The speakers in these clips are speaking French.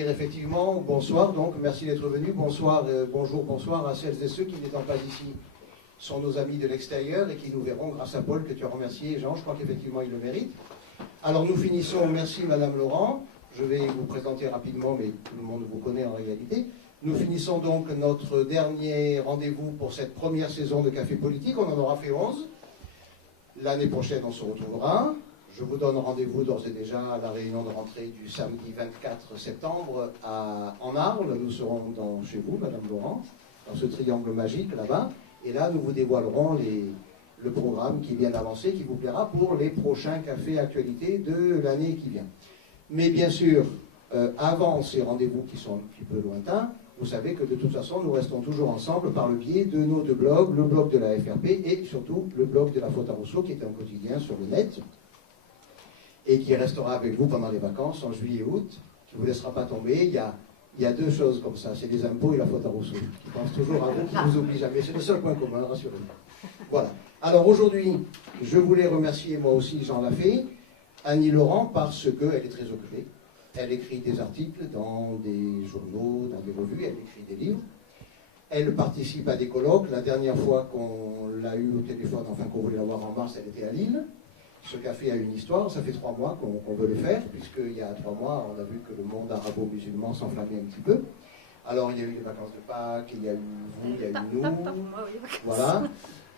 Effectivement, bonsoir, donc merci d'être venu. Bonsoir, bonjour, bonsoir à celles et ceux qui n'étant pas ici sont nos amis de l'extérieur et qui nous verront grâce à Paul que tu as remercié. Jean, je crois qu'effectivement il le mérite. Alors nous finissons, merci Madame Laurent, je vais vous présenter rapidement, mais tout le monde vous connaît en réalité. Nous finissons donc notre dernier rendez-vous pour cette première saison de Café Politique, on en aura fait 11. L'année prochaine on se retrouvera. Je vous donne rendez-vous d'ores et déjà à la réunion de rentrée du samedi 24 septembre en Arles. Nous serons chez vous, Madame Laurent, dans ce triangle magique là-bas. Et là, nous vous dévoilerons le programme qui vient d'avancer, qui vous plaira pour les prochains cafés actualités de l'année qui vient. Mais bien sûr, avant ces rendez-vous qui sont un petit peu lointains, vous savez que de toute façon, nous restons toujours ensemble par le biais de nos deux blogs, le blog de la FRP et surtout le blog de la Faute à Rousseau, qui est un quotidien sur le net, et qui restera avec vous pendant les vacances, en juillet et août, qui ne vous laissera pas tomber. Il y a deux choses comme ça, c'est les impôts et la faute à Rousseau, qui pensent toujours à vous, qui ne vous oublient jamais. C'est le seul point commun, rassurez-vous. Voilà. Alors aujourd'hui, je voulais remercier moi aussi Jean Lafay, Annie Laurent, parce qu'elle est très occupée. Elle écrit des articles dans des journaux, dans des revues, elle écrit des livres. Elle participe à des colloques. La dernière fois qu'on l'a eue au téléphone, enfin qu'on voulait la voir en mars, elle était à Lille. Ce café a une histoire, ça fait 3 mois qu'on veut le faire, puisqu'il y a 3 mois, on a vu que le monde arabo-musulman s'enflammait un petit peu. Alors, il y a eu les vacances de Pâques, il y a eu vous, il y a eu nous, voilà.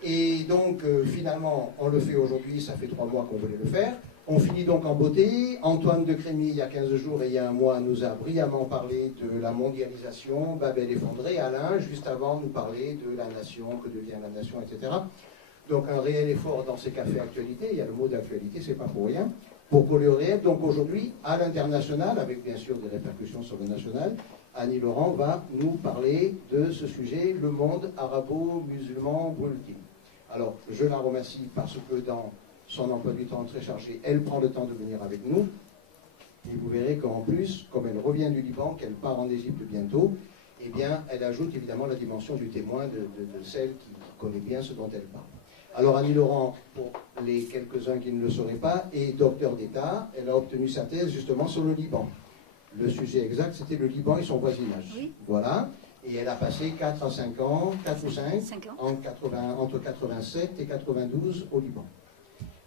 Et donc, finalement, on le fait aujourd'hui, ça fait 3 mois qu'on voulait le faire. On finit donc en beauté. Antoine de Crémy, il y a 15 jours et il y a un mois, nous a brillamment parlé de la mondialisation, Babel effondré. Alain, juste avant, nous parlait de la nation, que devient la nation, etc. Donc un réel effort dans ces cafés actualités, il y a le mot d'actualité, c'est pas pour rien, pour coller au réel. Donc aujourd'hui, à l'international, avec bien sûr des répercussions sur le national, Annie Laurent va nous parler de ce sujet, le monde arabo-musulman brûle-t-il. Alors, je la remercie parce que dans son emploi du temps très chargé, elle prend le temps de venir avec nous. Et vous verrez qu'en plus, comme elle revient du Liban, qu'elle part en Égypte bientôt, eh bien, elle ajoute évidemment la dimension du témoin de celle qui connaît bien ce dont elle parle. Alors Annie Laurent, pour les quelques-uns qui ne le sauraient pas, est docteur d'État. Elle a obtenu sa thèse justement sur le Liban. Le sujet exact, c'était le Liban et son voisinage. Oui. Voilà. Et elle a passé 4 à 5 ans, 4 ou 5 entre 87 et 92 au Liban.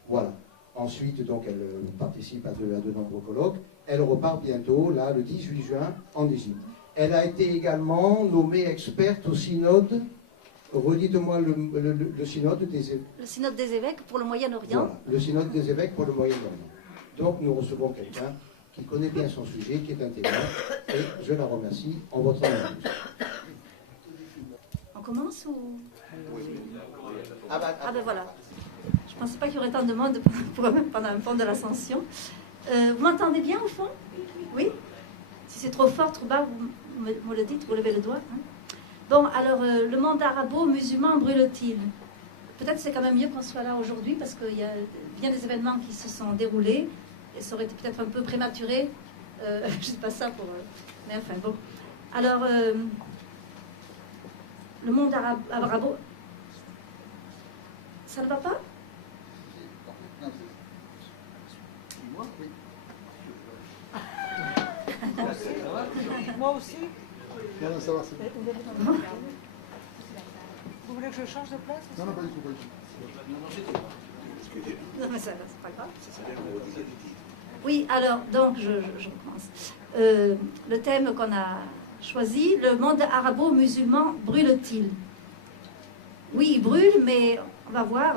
Voilà. Ensuite, donc, elle participe à de nombreux colloques. Elle repart bientôt, là, le 18 juin, en Égypte. Elle a été également nommée experte au synode. Redites-moi le synode des évêques. Le synode des évêques pour le Moyen-Orient. Voilà, le synode des évêques pour le Moyen-Orient. Donc nous recevons quelqu'un qui connaît bien son sujet, qui est un témoin, et je la remercie en votre nom. On commence ou... Ah ben voilà. Je ne pensais pas qu'il y aurait tant de monde pendant un pont de l'Ascension. Vous m'entendez bien au fond? Oui? Si c'est trop fort, trop bas, vous me le dites, vous levez le doigt. Hein? Bon, alors, le monde arabo-musulman brûle-t-il? Peut-être c'est quand même mieux qu'on soit là aujourd'hui parce qu'il y a bien des événements qui se sont déroulés et ça aurait été peut-être un peu prématuré. Je ne sais pas ça pour... mais enfin, bon. Alors, le monde arabo... Ça ne va pas? Moi, oui. Moi aussi. Non, ça va, c'est bon. Vous voulez que je change de place? Non, pas du tout, pas du tout. Non, mais ça, c'est pas grave. Oui, alors, donc, je recommence. Le thème qu'on a choisi, le monde arabo-musulman brûle-t-il? Oui, il brûle, mais on va voir.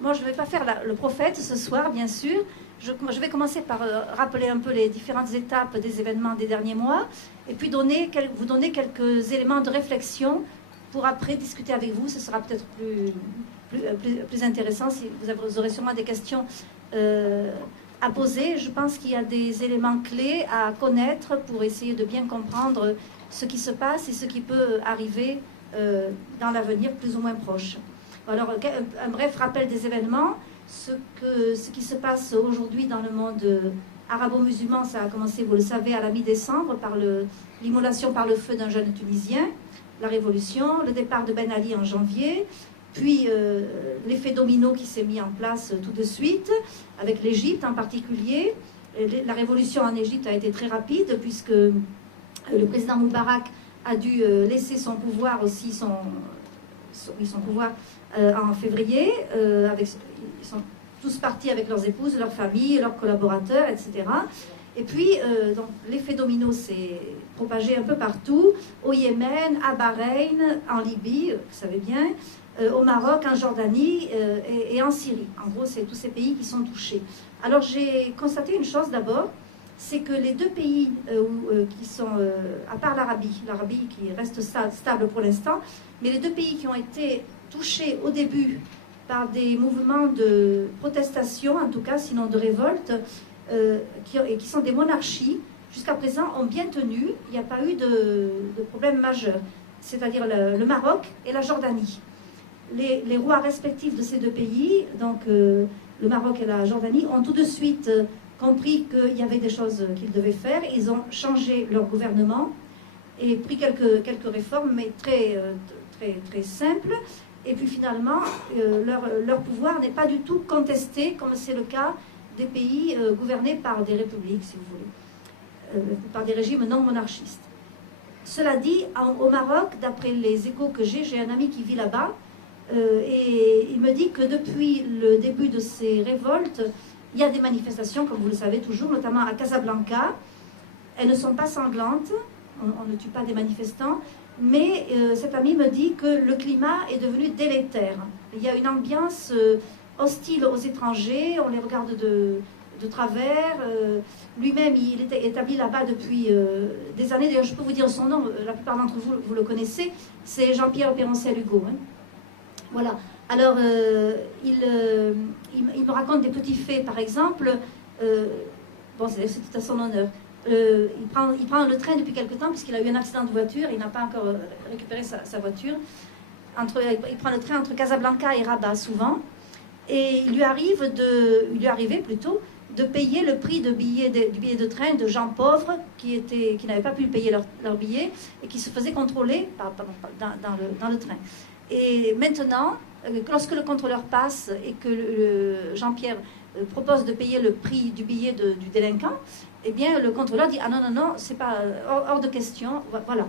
Moi, je ne vais pas faire le prophète ce soir, bien sûr. Je vais commencer par rappeler un peu les différentes étapes des événements des derniers mois et puis vous donner quelques éléments de réflexion pour après discuter avec vous. Ce sera peut-être plus intéressant si vous aurez sûrement des questions à poser. Je pense qu'il y a des éléments clés à connaître pour essayer de bien comprendre ce qui se passe et ce qui peut arriver dans l'avenir plus ou moins proche. Alors, un bref rappel des événements. Ce qui se passe aujourd'hui dans le monde arabo-musulman, ça a commencé, vous le savez, à la mi-décembre par l'immolation par le feu d'un jeune Tunisien, la révolution, le départ de Ben Ali en janvier, puis l'effet domino qui s'est mis en place tout de suite, avec l'Égypte en particulier, La révolution en Égypte a été très rapide, puisque le président Moubarak a dû laisser son pouvoir aussi, son pouvoir en février. Ils sont tous partis avec leurs épouses, leurs familles, leurs collaborateurs, etc. Et puis, donc, l'effet domino s'est propagé un peu partout, au Yémen, à Bahreïn, en Libye, vous savez bien, au Maroc, en Jordanie et en Syrie. En gros, c'est tous ces pays qui sont touchés. Alors, j'ai constaté une chose d'abord, c'est que les deux pays qui sont, à part l'Arabie qui reste stable pour l'instant, mais les deux pays qui ont été touchés au début par des mouvements de protestation, en tout cas, sinon de révolte, qui sont des monarchies, jusqu'à présent ont bien tenu, il n'y a pas eu de problème majeur, c'est-à-dire le Maroc et la Jordanie. Les rois respectifs de ces deux pays, donc le Maroc et la Jordanie, ont tout de suite compris qu'il y avait des choses qu'ils devaient faire. Ils ont changé leur gouvernement et pris quelques réformes, mais très simples. Et puis finalement, leur pouvoir n'est pas du tout contesté, comme c'est le cas des pays gouvernés par des républiques, si vous voulez, par des régimes non monarchistes. Cela dit, au Maroc, d'après les échos que j'ai un ami qui vit là-bas, et il me dit que depuis le début de ces révoltes, il y a des manifestations, comme vous le savez toujours, notamment à Casablanca. Elles ne sont pas sanglantes, on ne tue pas des manifestants, mais cet ami me dit que le climat est devenu délétère. Il y a une ambiance hostile aux étrangers, on les regarde de travers. Lui-même, il était établi là-bas depuis des années. D'ailleurs, je peux vous dire son nom, la plupart d'entre vous, vous le connaissez, c'est Jean-Pierre Péroncel-Hugo. Hein. Voilà. Alors, il me raconte des petits faits, par exemple. Bon, c'est tout à son honneur. Il prend le train depuis quelque temps, puisqu'il a eu un accident de voiture, il n'a pas encore récupéré sa voiture. Il prend le train entre Casablanca et Rabat, souvent. Et il lui arrivait plutôt de payer le prix du billet de train de gens pauvres qui n'avaient pas pu payer leur billet et qui se faisaient contrôler dans le train. Et maintenant, lorsque le contrôleur passe et que Jean-Pierre propose de payer le prix du billet du délinquant, eh bien le contrôleur dit « Ah non, non, non, c'est pas hors de question. » Voilà.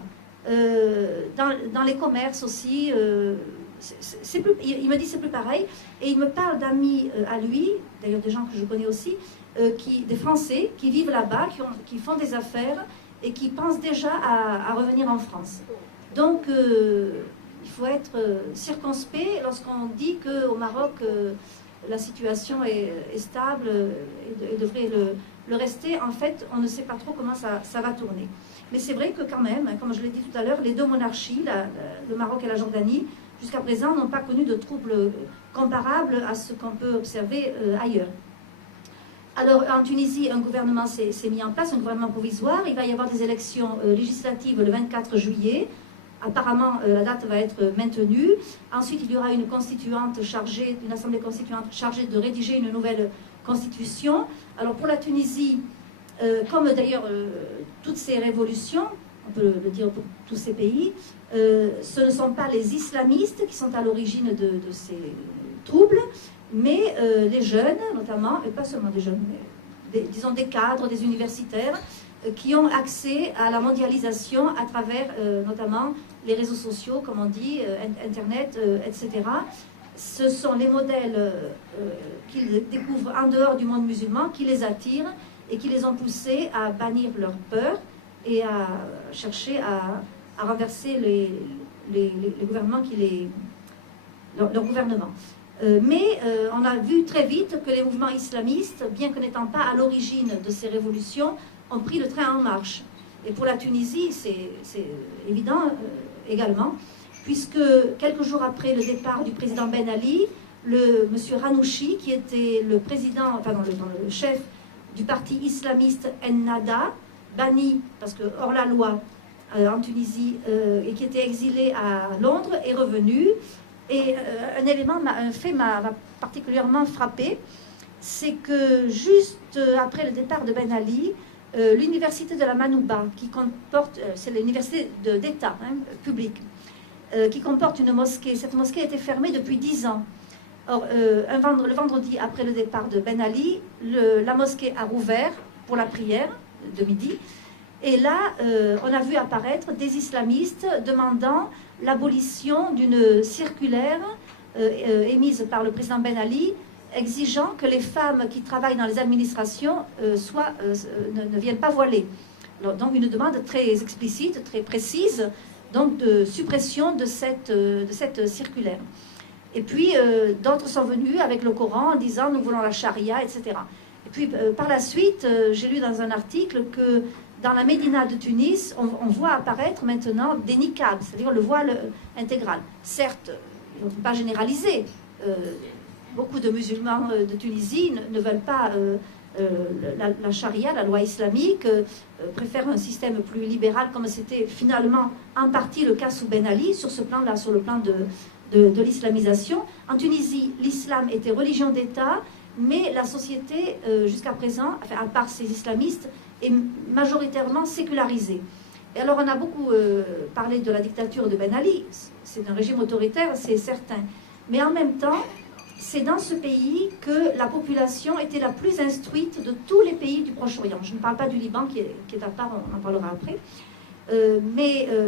Dans les commerces aussi, il me dit c'est plus pareil. Et il me parle d'amis à lui, d'ailleurs des gens que je connais aussi, des Français qui vivent là-bas, qui font des affaires et qui pensent déjà à revenir en France. Donc, il faut être circonspect lorsqu'on dit qu'au Maroc, la situation est stable et devrait le rester. En fait, on ne sait pas trop comment ça va tourner. Mais c'est vrai que quand même, comme je l'ai dit tout à l'heure, les deux monarchies, le Maroc et la Jordanie, jusqu'à présent, n'ont pas connu de troubles comparables à ce qu'on peut observer ailleurs. Alors, en Tunisie, un gouvernement s'est mis en place, un gouvernement provisoire. Il va y avoir des élections législatives le 24 juillet. Apparemment, la date va être maintenue. Ensuite, il y aura une assemblée constituante chargée de rédiger une nouvelle constitution. Alors, pour la Tunisie, comme d'ailleurs toutes ces révolutions, on peut le dire pour tous ces pays, ce ne sont pas les islamistes qui sont à l'origine de ces troubles, mais les jeunes, notamment, et pas seulement des jeunes, mais disons des cadres, des universitaires, qui ont accès à la mondialisation à travers notamment les réseaux sociaux, comme on dit, Internet, etc. Ce sont les modèles qu'ils découvrent en dehors du monde musulman qui les attirent et qui les ont poussés à bannir leur peur et à chercher à renverser les gouvernements leur gouvernement. Mais on a vu très vite que les mouvements islamistes, bien que n'étant pas à l'origine de ces révolutions, ont pris le train en marche. Et pour la Tunisie, c'est évident également, puisque quelques jours après le départ du président Ben Ali, monsieur Ranouchi, qui était le chef du parti islamiste Ennahda, banni, parce que hors la loi en Tunisie, et qui était exilé à Londres, est revenu. Et un fait m'a particulièrement frappé, c'est que juste après le départ de Ben Ali, l'université de la Manouba, qui comporte, c'est l'université d'État publique, qui comporte une mosquée. Cette mosquée a été fermée depuis 10 ans. Or, le vendredi après le départ de Ben Ali, la mosquée a rouvert pour la prière de midi. Et là, on a vu apparaître des islamistes demandant l'abolition d'une circulaire émise par le président Ben Ali, exigeant que les femmes qui travaillent dans les administrations ne viennent pas voilées. Alors, donc une demande très explicite, très précise, donc de suppression de cette circulaire. Et puis d'autres sont venus avec le Coran en disant nous voulons la charia, etc. Et puis par la suite, j'ai lu dans un article que dans la Médina de Tunis, on voit apparaître maintenant des niqabs, c'est-à-dire le voile intégral. Certes, on ne peut pas généraliser. Beaucoup de musulmans de Tunisie ne veulent pas la charia, la loi islamique, préfèrent un système plus libéral, comme c'était finalement en partie le cas sous Ben Ali, sur ce plan-là, sur le plan de l'islamisation. En Tunisie, l'islam était religion d'État, mais la société, jusqu'à présent, enfin, à part ces islamistes, est majoritairement sécularisée. Et alors on a beaucoup parlé de la dictature de Ben Ali, c'est un régime autoritaire, c'est certain. Mais en même temps, c'est dans ce pays que la population était la plus instruite de tous les pays du Proche-Orient. Je ne parle pas du Liban qui est à part, on en parlera après.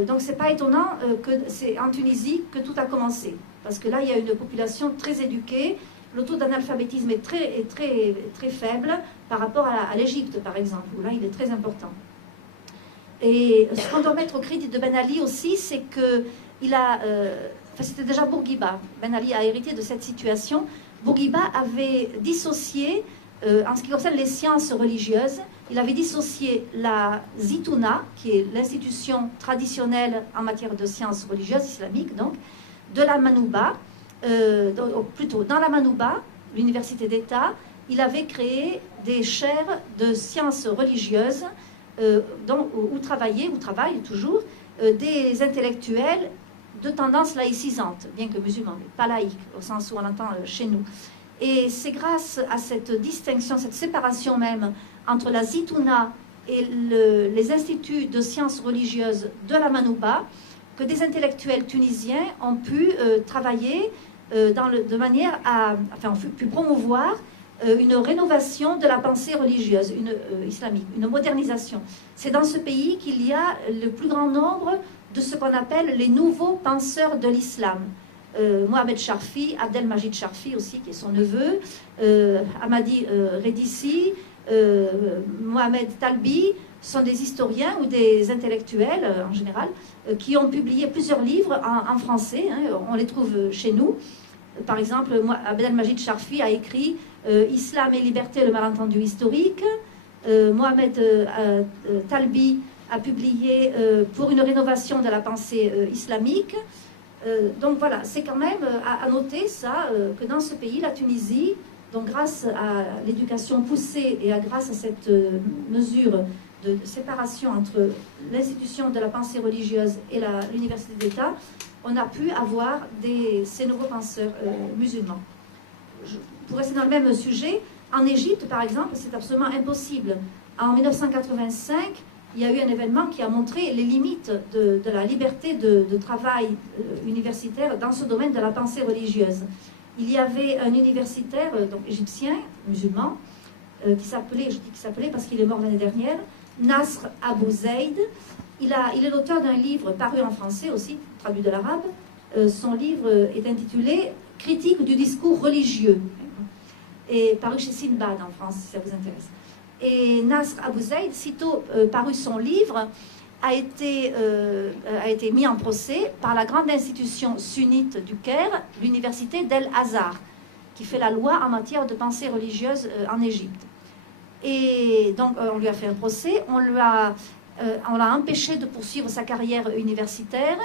Donc c'est pas étonnant que c'est en Tunisie que tout a commencé. Parce que là, il y a une population très éduquée. Le taux d'analphabétisme est très faible par rapport à l'Égypte, par exemple, où là, il est très important. Et ce qu'on doit mettre au crédit de Ben Ali aussi, c'est que c'était déjà Bourguiba. Ben Ali a hérité de cette situation. Bourguiba avait dissocié, en ce qui concerne les sciences religieuses, il avait dissocié la Zitouna, qui est l'institution traditionnelle en matière de sciences religieuses islamiques, donc, de la Manouba. Plutôt, dans la Manouba, l'université d'État, il avait créé des chaires de sciences religieuses où travaillent toujours des intellectuels de tendance laïcisante, bien que musulmans, mais pas laïque, au sens où on l'entend chez nous. Et c'est grâce à cette distinction, cette séparation même entre la Zitouna et les instituts de sciences religieuses de la Manouba que des intellectuels tunisiens ont pu travailler de manière à... Enfin, ont pu promouvoir une rénovation de la pensée religieuse islamique, une modernisation. C'est dans ce pays qu'il y a le plus grand nombre de ce qu'on appelle les nouveaux penseurs de l'islam. Mohamed Charfi, Abdelmajid Charfi aussi, qui est son neveu, Hamadi Redissi, Mohamed Talbi, sont des historiens ou des intellectuels en général, qui ont publié plusieurs livres en français, hein, on les trouve chez nous. Par exemple, Abdelmajid Charfi a écrit Islam et liberté, le malentendu historique. Mohamed Talbi a publié pour une rénovation de la pensée islamique. Donc voilà, c'est quand même à noter ça, que dans ce pays, la Tunisie, donc grâce à l'éducation poussée et grâce à cette mesure de séparation entre l'institution de la pensée religieuse et l'université d'État, on a pu avoir ces nouveaux penseurs musulmans. Pour rester dans le même sujet, en Égypte, par exemple, c'est absolument impossible. En 1985, il y a eu un événement qui a montré les limites de la liberté de travail universitaire dans ce domaine de la pensée religieuse. Il y avait un universitaire donc égyptien, musulman, qui s'appelait, je dis qu'il s'appelait parce qu'il est mort l'année dernière, Nasr Abou Zaid. Il est l'auteur d'un livre paru en français aussi, traduit de l'arabe. Son livre est intitulé « Critique du discours religieux » et paru chez Sinbad en France, si ça vous intéresse. Et Nasr Abou Zaid, sitôt paru son livre, a été mis en procès par la grande institution sunnite du Caire, l'université d'El Azhar, qui fait la loi en matière de pensée religieuse en Égypte. Et donc on lui a fait un procès, on l'a empêché de poursuivre sa carrière universitaire,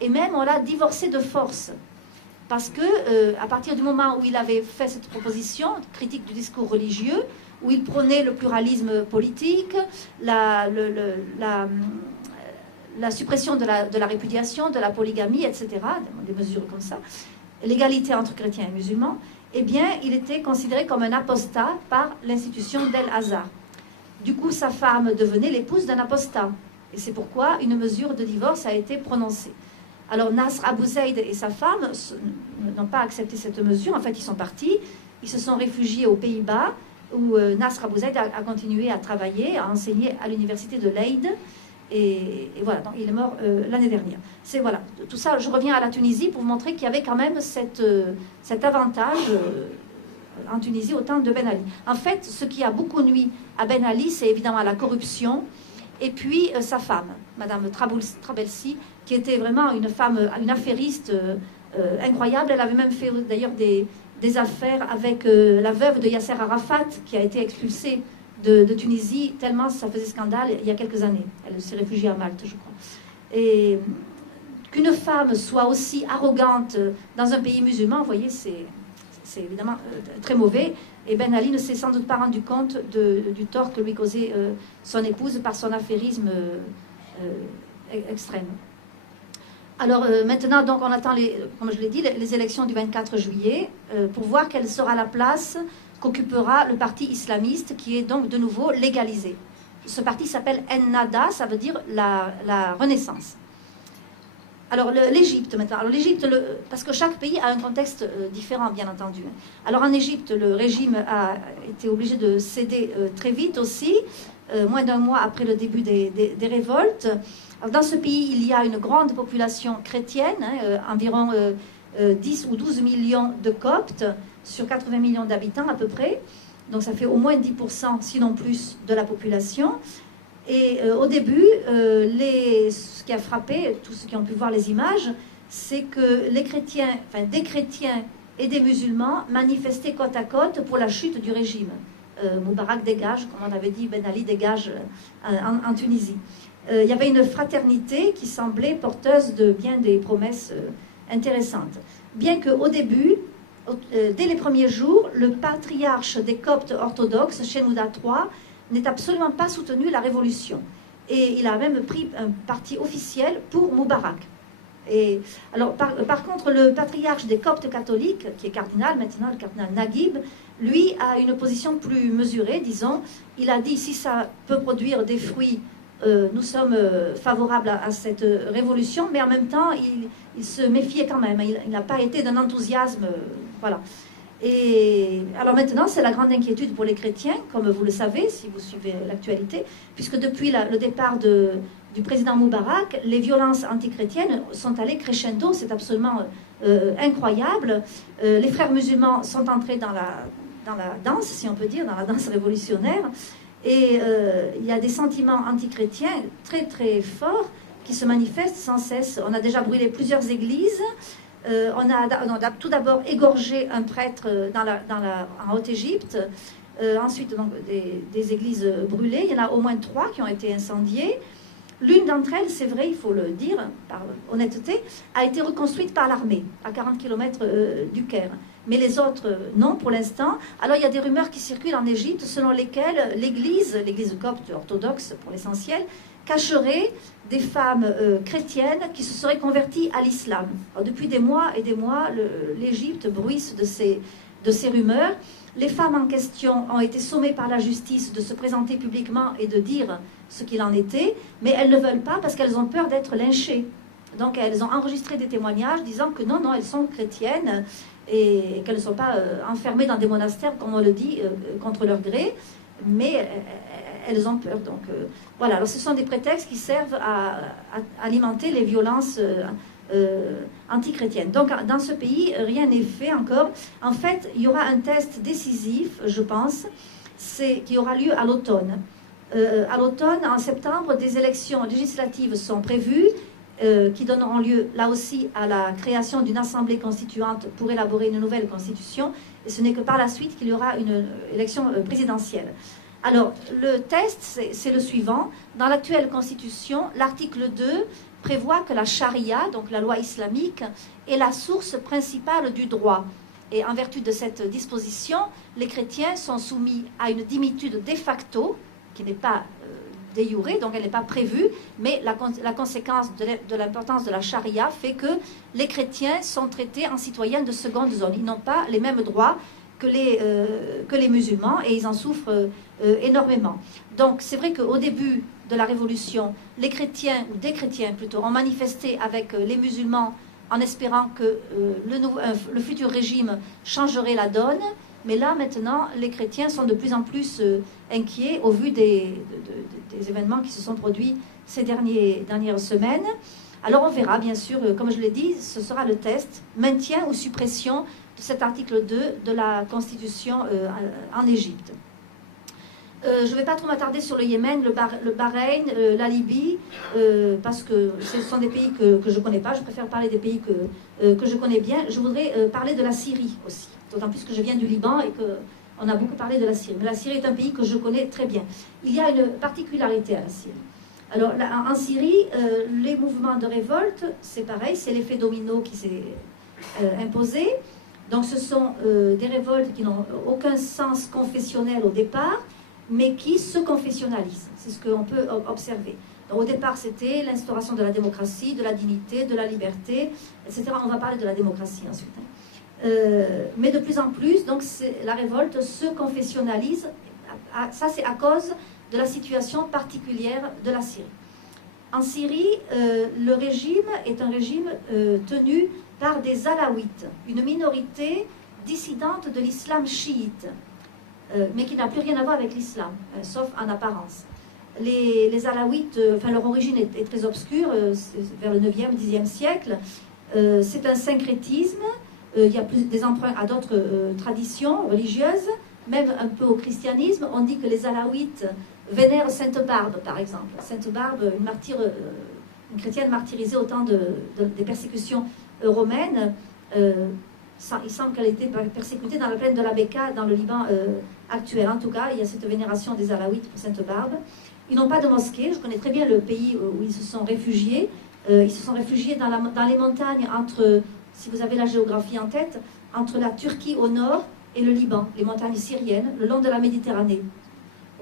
et même on l'a divorcé de force. Parce que à partir du moment où il avait fait cette proposition, critique du discours religieux, où il prônait le pluralisme politique, la suppression de la répudiation, de la polygamie, etc., des mesures comme ça, l'égalité entre chrétiens et musulmans, eh bien, il était considéré comme un apostat par l'institution d'El Azhar. Du coup, sa femme devenait l'épouse d'un apostat. Et c'est pourquoi une mesure de divorce a été prononcée. Alors, Nasr Abou Zaid et sa femme n'ont pas accepté cette mesure. En fait, ils sont partis. Ils se sont réfugiés aux Pays-Bas. où Nasr Abou Zaid a continué à travailler, à enseigner à l'université de Leyde. Et voilà, donc il est mort l'année dernière. C'est voilà, tout ça, je reviens à la Tunisie pour vous montrer qu'il y avait quand même cet avantage en Tunisie au temps de Ben Ali. En fait, ce qui a beaucoup nui à Ben Ali, c'est évidemment la corruption, et puis sa femme, Madame Trabelsi, qui était vraiment une femme, une affairiste incroyable. Elle avait même fait d'ailleurs des affaires avec la veuve de Yasser Arafat, qui a été expulsée de Tunisie, tellement ça faisait scandale il y a quelques années. Elle s'est réfugiée à Malte, je crois. Et qu'une femme soit aussi arrogante dans un pays musulman, vous voyez, c'est évidemment très mauvais. Et Ben Ali ne s'est sans doute pas rendu compte du tort que lui causait son épouse par son affairisme extrême. Alors maintenant, donc, on attend, comme je l'ai dit, les élections du 24 juillet pour voir quelle sera la place qu'occupera le parti islamiste qui est donc de nouveau légalisé. Ce parti s'appelle Ennahda, ça veut dire la Renaissance. Alors l'Égypte maintenant. Alors l'Égypte, parce que chaque pays a un contexte différent, bien entendu. Alors en Égypte, le régime a été obligé de céder très vite aussi, moins d'un mois après le début des révoltes. Alors, dans ce pays, il y a une grande population chrétienne, environ 10 ou 12 millions de Coptes sur 80 millions d'habitants à peu près. Donc ça fait au moins 10%, sinon plus, de la population. Et au début, ce qui a frappé, tous ceux qui ont pu voir les images, c'est que les chrétiens, enfin des chrétiens et des musulmans manifestaient côte à côte pour la chute du régime. Moubarak dégage, comme on avait dit, Ben Ali dégage en Tunisie. Il y avait une fraternité qui semblait porteuse de bien des promesses intéressantes. Bien qu'au début, dès les premiers jours, le patriarche des Coptes orthodoxes, Shenouda III, n'ait absolument pas soutenu la révolution. Et il a même pris un parti officiel pour Moubarak. Et, alors, par contre, le patriarche des Coptes catholiques, qui est cardinal maintenant, le cardinal Naguib, lui a une position plus mesurée, disons. Il a dit, si ça peut produire des fruits, nous sommes favorables à cette révolution, mais en même temps, il se méfiait quand même. Il n'a pas été d'un enthousiasme, voilà. Et alors maintenant, c'est la grande inquiétude pour les chrétiens, comme vous le savez, si vous suivez l'actualité, puisque depuis le départ du président Moubarak, les violences antichrétiennes sont allées crescendo, c'est absolument incroyable. Les frères musulmans sont entrés dans la danse, si on peut dire, dans la danse révolutionnaire, et il y a des sentiments antichrétiens très très forts qui se manifestent sans cesse. On a déjà brûlé plusieurs églises. On a tout d'abord égorgé un prêtre en Haute-Égypte, ensuite donc, des églises brûlées. Il y en a au moins 3 qui ont été incendiées. L'une d'entre elles, c'est vrai, il faut le dire par honnêteté, a été reconstruite par l'armée à 40 km du Caire. Mais les autres, non pour l'instant. Alors il y a des rumeurs qui circulent en Égypte selon lesquelles l'église copte orthodoxe pour l'essentiel, cacherait des femmes chrétiennes qui se seraient converties à l'islam. Depuis des mois et des mois, l'Égypte bruisse de ces rumeurs. Les femmes en question ont été sommées par la justice de se présenter publiquement et de dire ce qu'il en était, mais elles ne veulent pas parce qu'elles ont peur d'être lynchées. Donc elles ont enregistré des témoignages disant que non, elles sont chrétiennes et qu'elles ne sont pas enfermées dans des monastères, comme on le dit, contre leur gré, mais elles ont peur. Donc voilà, alors ce sont des prétextes qui servent à alimenter les violences antichrétiennes. Donc dans ce pays, rien n'est fait encore. En fait, il y aura un test décisif, je pense, qui aura lieu à l'automne. À l'automne, en septembre, des élections législatives sont prévues qui donneront lieu, là aussi, à la création d'une assemblée constituante pour élaborer une nouvelle constitution. Et ce n'est que par la suite qu'il y aura une élection présidentielle. Alors, le test, c'est le suivant. Dans l'actuelle constitution, l'article 2 prévoit que la charia, donc la loi islamique, est la source principale du droit. Et en vertu de cette disposition, les chrétiens sont soumis à une dimitude de facto, qui n'est pas de jure, donc elle n'est pas prévue, mais la conséquence de l'importance de la charia fait que les chrétiens sont traités en citoyens de seconde zone. Ils n'ont pas les mêmes droits que les musulmans et ils en souffrent énormément. Donc c'est vrai qu'au début de la Révolution, les chrétiens, ou des chrétiens plutôt, ont manifesté avec les musulmans en espérant que le futur régime changerait la donne, Mais là, maintenant, les chrétiens sont de plus en plus inquiets au vu des événements qui se sont produits ces dernières semaines. Alors on verra, bien sûr, comme je l'ai dit, ce sera le test, maintien ou suppression de cet article 2 de la Constitution en Égypte. Je ne vais pas trop m'attarder sur le Yémen, le Bahreïn, la Libye, parce que ce sont des pays que je ne connais pas. Je préfère parler des pays que je connais bien. Je voudrais parler de la Syrie aussi, d'autant plus que je viens du Liban et qu'on a beaucoup parlé de la Syrie. Mais la Syrie est un pays que je connais très bien. Il y a une particularité à la Syrie. Alors, en Syrie, les mouvements de révolte, c'est pareil, c'est l'effet domino qui s'est imposé. Donc, ce sont des révoltes qui n'ont aucun sens confessionnel au départ, mais qui se confessionnalisent. C'est ce qu'on peut observer. Donc, au départ, c'était l'instauration de la démocratie, de la dignité, de la liberté, etc. On va parler de la démocratie ensuite. Mais de plus en plus, donc, la révolte se confessionnalise. Ça, c'est à cause de la situation particulière de la Syrie. En Syrie, le régime est un régime tenu par des alaouites, une minorité dissidente de l'islam chiite, mais qui n'a plus rien à voir avec l'islam, sauf en apparence. Les alaouites, enfin leur origine est très obscure, vers le 9e, 10e siècle. C'est un syncrétisme, il y a des emprunts à d'autres traditions religieuses, même un peu au christianisme. On dit que les alaouites vénèrent Sainte Barbe, par exemple. Sainte Barbe, une chrétienne martyrisée au temps des persécutions romaines. Il semble qu'elle ait été persécutée dans la plaine de la Beka, dans le Liban actuel. En tout cas, il y a cette vénération des alaouites pour Sainte Barbe. Ils n'ont pas de mosquée. Je connais très bien le pays où ils se sont réfugiés. Ils se sont réfugiés dans les montagnes entre, si vous avez la géographie en tête, entre la Turquie au nord et le Liban, les montagnes syriennes, le long de la Méditerranée,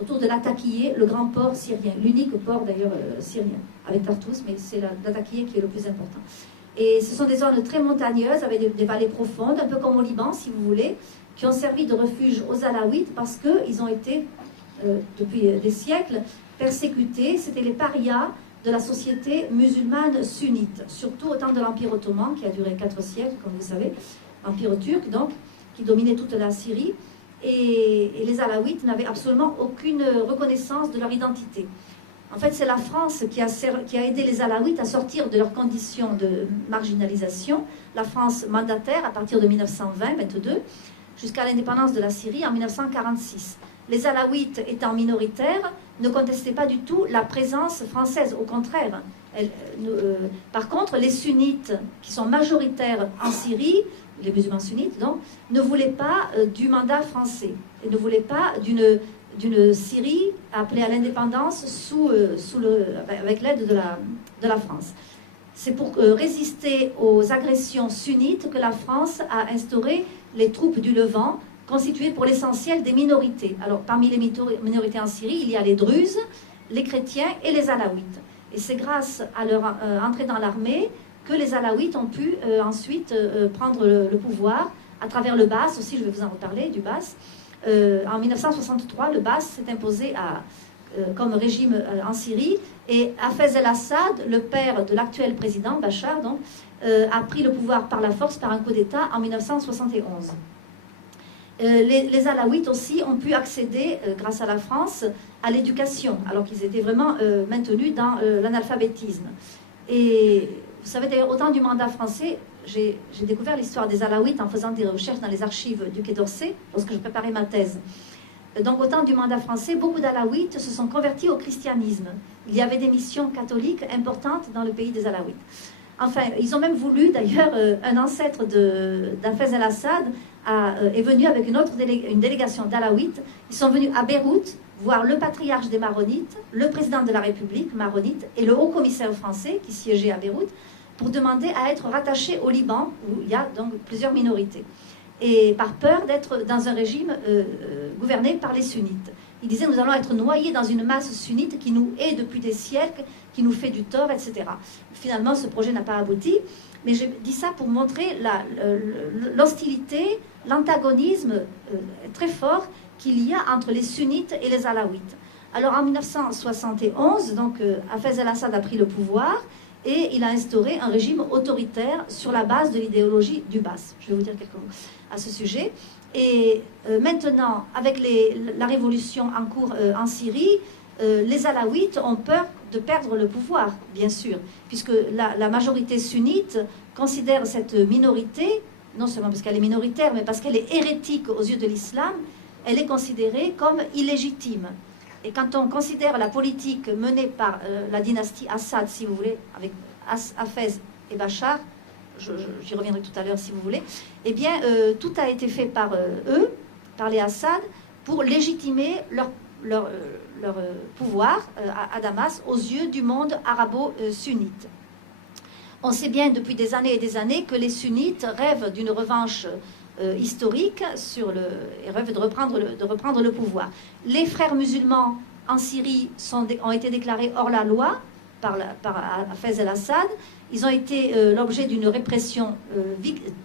autour de Latakié, le grand port syrien, l'unique port d'ailleurs syrien, avec Tartous, mais c'est Latakié qui est le plus important. Et ce sont des zones très montagneuses, avec des vallées profondes, un peu comme au Liban, si vous voulez, qui ont servi de refuge aux alaouites parce qu'ils ont été, depuis des siècles, persécutés. C'était les parias de la société musulmane sunnite, surtout au temps de l'Empire ottoman, qui a duré 4 siècles, comme vous savez, l'Empire turc, donc, qui dominait toute la Syrie. Et les alaouites n'avaient absolument aucune reconnaissance de leur identité. En fait, c'est la France qui a aidé les alaouites à sortir de leurs conditions de marginalisation. La France mandataire à partir de 1920-22, jusqu'à l'indépendance de la Syrie en 1946. Les alaouites étant minoritaires, ne contestaient pas du tout la présence française, au contraire. Par contre, les sunnites, qui sont majoritaires en Syrie, les musulmans sunnites, donc, ne voulaient pas du mandat français, et ne voulaient pas d'une Syrie appelée à l'indépendance avec l'aide de la France. C'est pour résister aux agressions sunnites que la France a instauré les troupes du Levant, constituées pour l'essentiel des minorités. Alors, parmi les minorités en Syrie, il y a les Druzes, les chrétiens et les alaouites. Et c'est grâce à leur entrée dans l'armée que les alaouites ont pu ensuite prendre le pouvoir à travers le Baas, aussi je vais vous en reparler, du Baas. En 1963, le Baas s'est imposé comme régime en Syrie, et Hafez el-Assad, le père de l'actuel président, Bachar, donc, a pris le pouvoir par la force, par un coup d'État en 1971. Les alaouites aussi ont pu accéder, grâce à la France, à l'éducation, alors qu'ils étaient vraiment maintenus dans l'analphabétisme. Et vous savez d'ailleurs, au temps du mandat français, j'ai découvert l'histoire des alaouites en faisant des recherches dans les archives du Quai d'Orsay, lorsque je préparais ma thèse. Donc au temps du mandat français, beaucoup d'alaouites se sont convertis au christianisme. Il y avait des missions catholiques importantes dans le pays des alaouites. Enfin, ils ont même voulu, d'ailleurs, un ancêtre d'Hafez el-Assad est venu avec une délégation d'alaouites. Ils sont venus à Beyrouth voir le patriarche des Maronites, le président de la République maronite et le haut-commissaire français qui siégeait à Beyrouth pour demander à être rattachés au Liban, où il y a donc plusieurs minorités, et par peur d'être dans un régime gouverné par les sunnites. Ils disaient: nous allons être noyés dans une masse sunnite qui nous hait depuis des siècles, qui nous fait du tort, etc. Finalement, ce projet n'a pas abouti, mais j'ai dit ça pour montrer l'hostilité, l'antagonisme très fort qu'il y a entre les sunnites et les alaouites. Alors en 1971, donc Hafez el-Assad a pris le pouvoir, et il a instauré un régime autoritaire sur la base de l'idéologie du Baas. Je vais vous dire quelques mots à ce sujet. Et maintenant, avec la révolution en cours en Syrie, les Alaouites ont peur de perdre le pouvoir, bien sûr, puisque la majorité sunnite considère cette minorité, non seulement parce qu'elle est minoritaire, mais parce qu'elle est hérétique aux yeux de l'islam, elle est considérée comme illégitime. Et quand on considère la politique menée par la dynastie Assad, si vous voulez, avec Hafez et Bachar, j'y reviendrai tout à l'heure si vous voulez, eh bien, tout a été fait par eux, par les Assad, pour légitimer leur pouvoir à Damas aux yeux du monde arabo-sunnite. On sait bien depuis des années et des années que les sunnites rêvent d'une revanche historique et rêvent de reprendre le pouvoir. Les frères musulmans en Syrie ont été déclarés hors la loi par Hafez el-Assad. Ils ont été l'objet d'une répression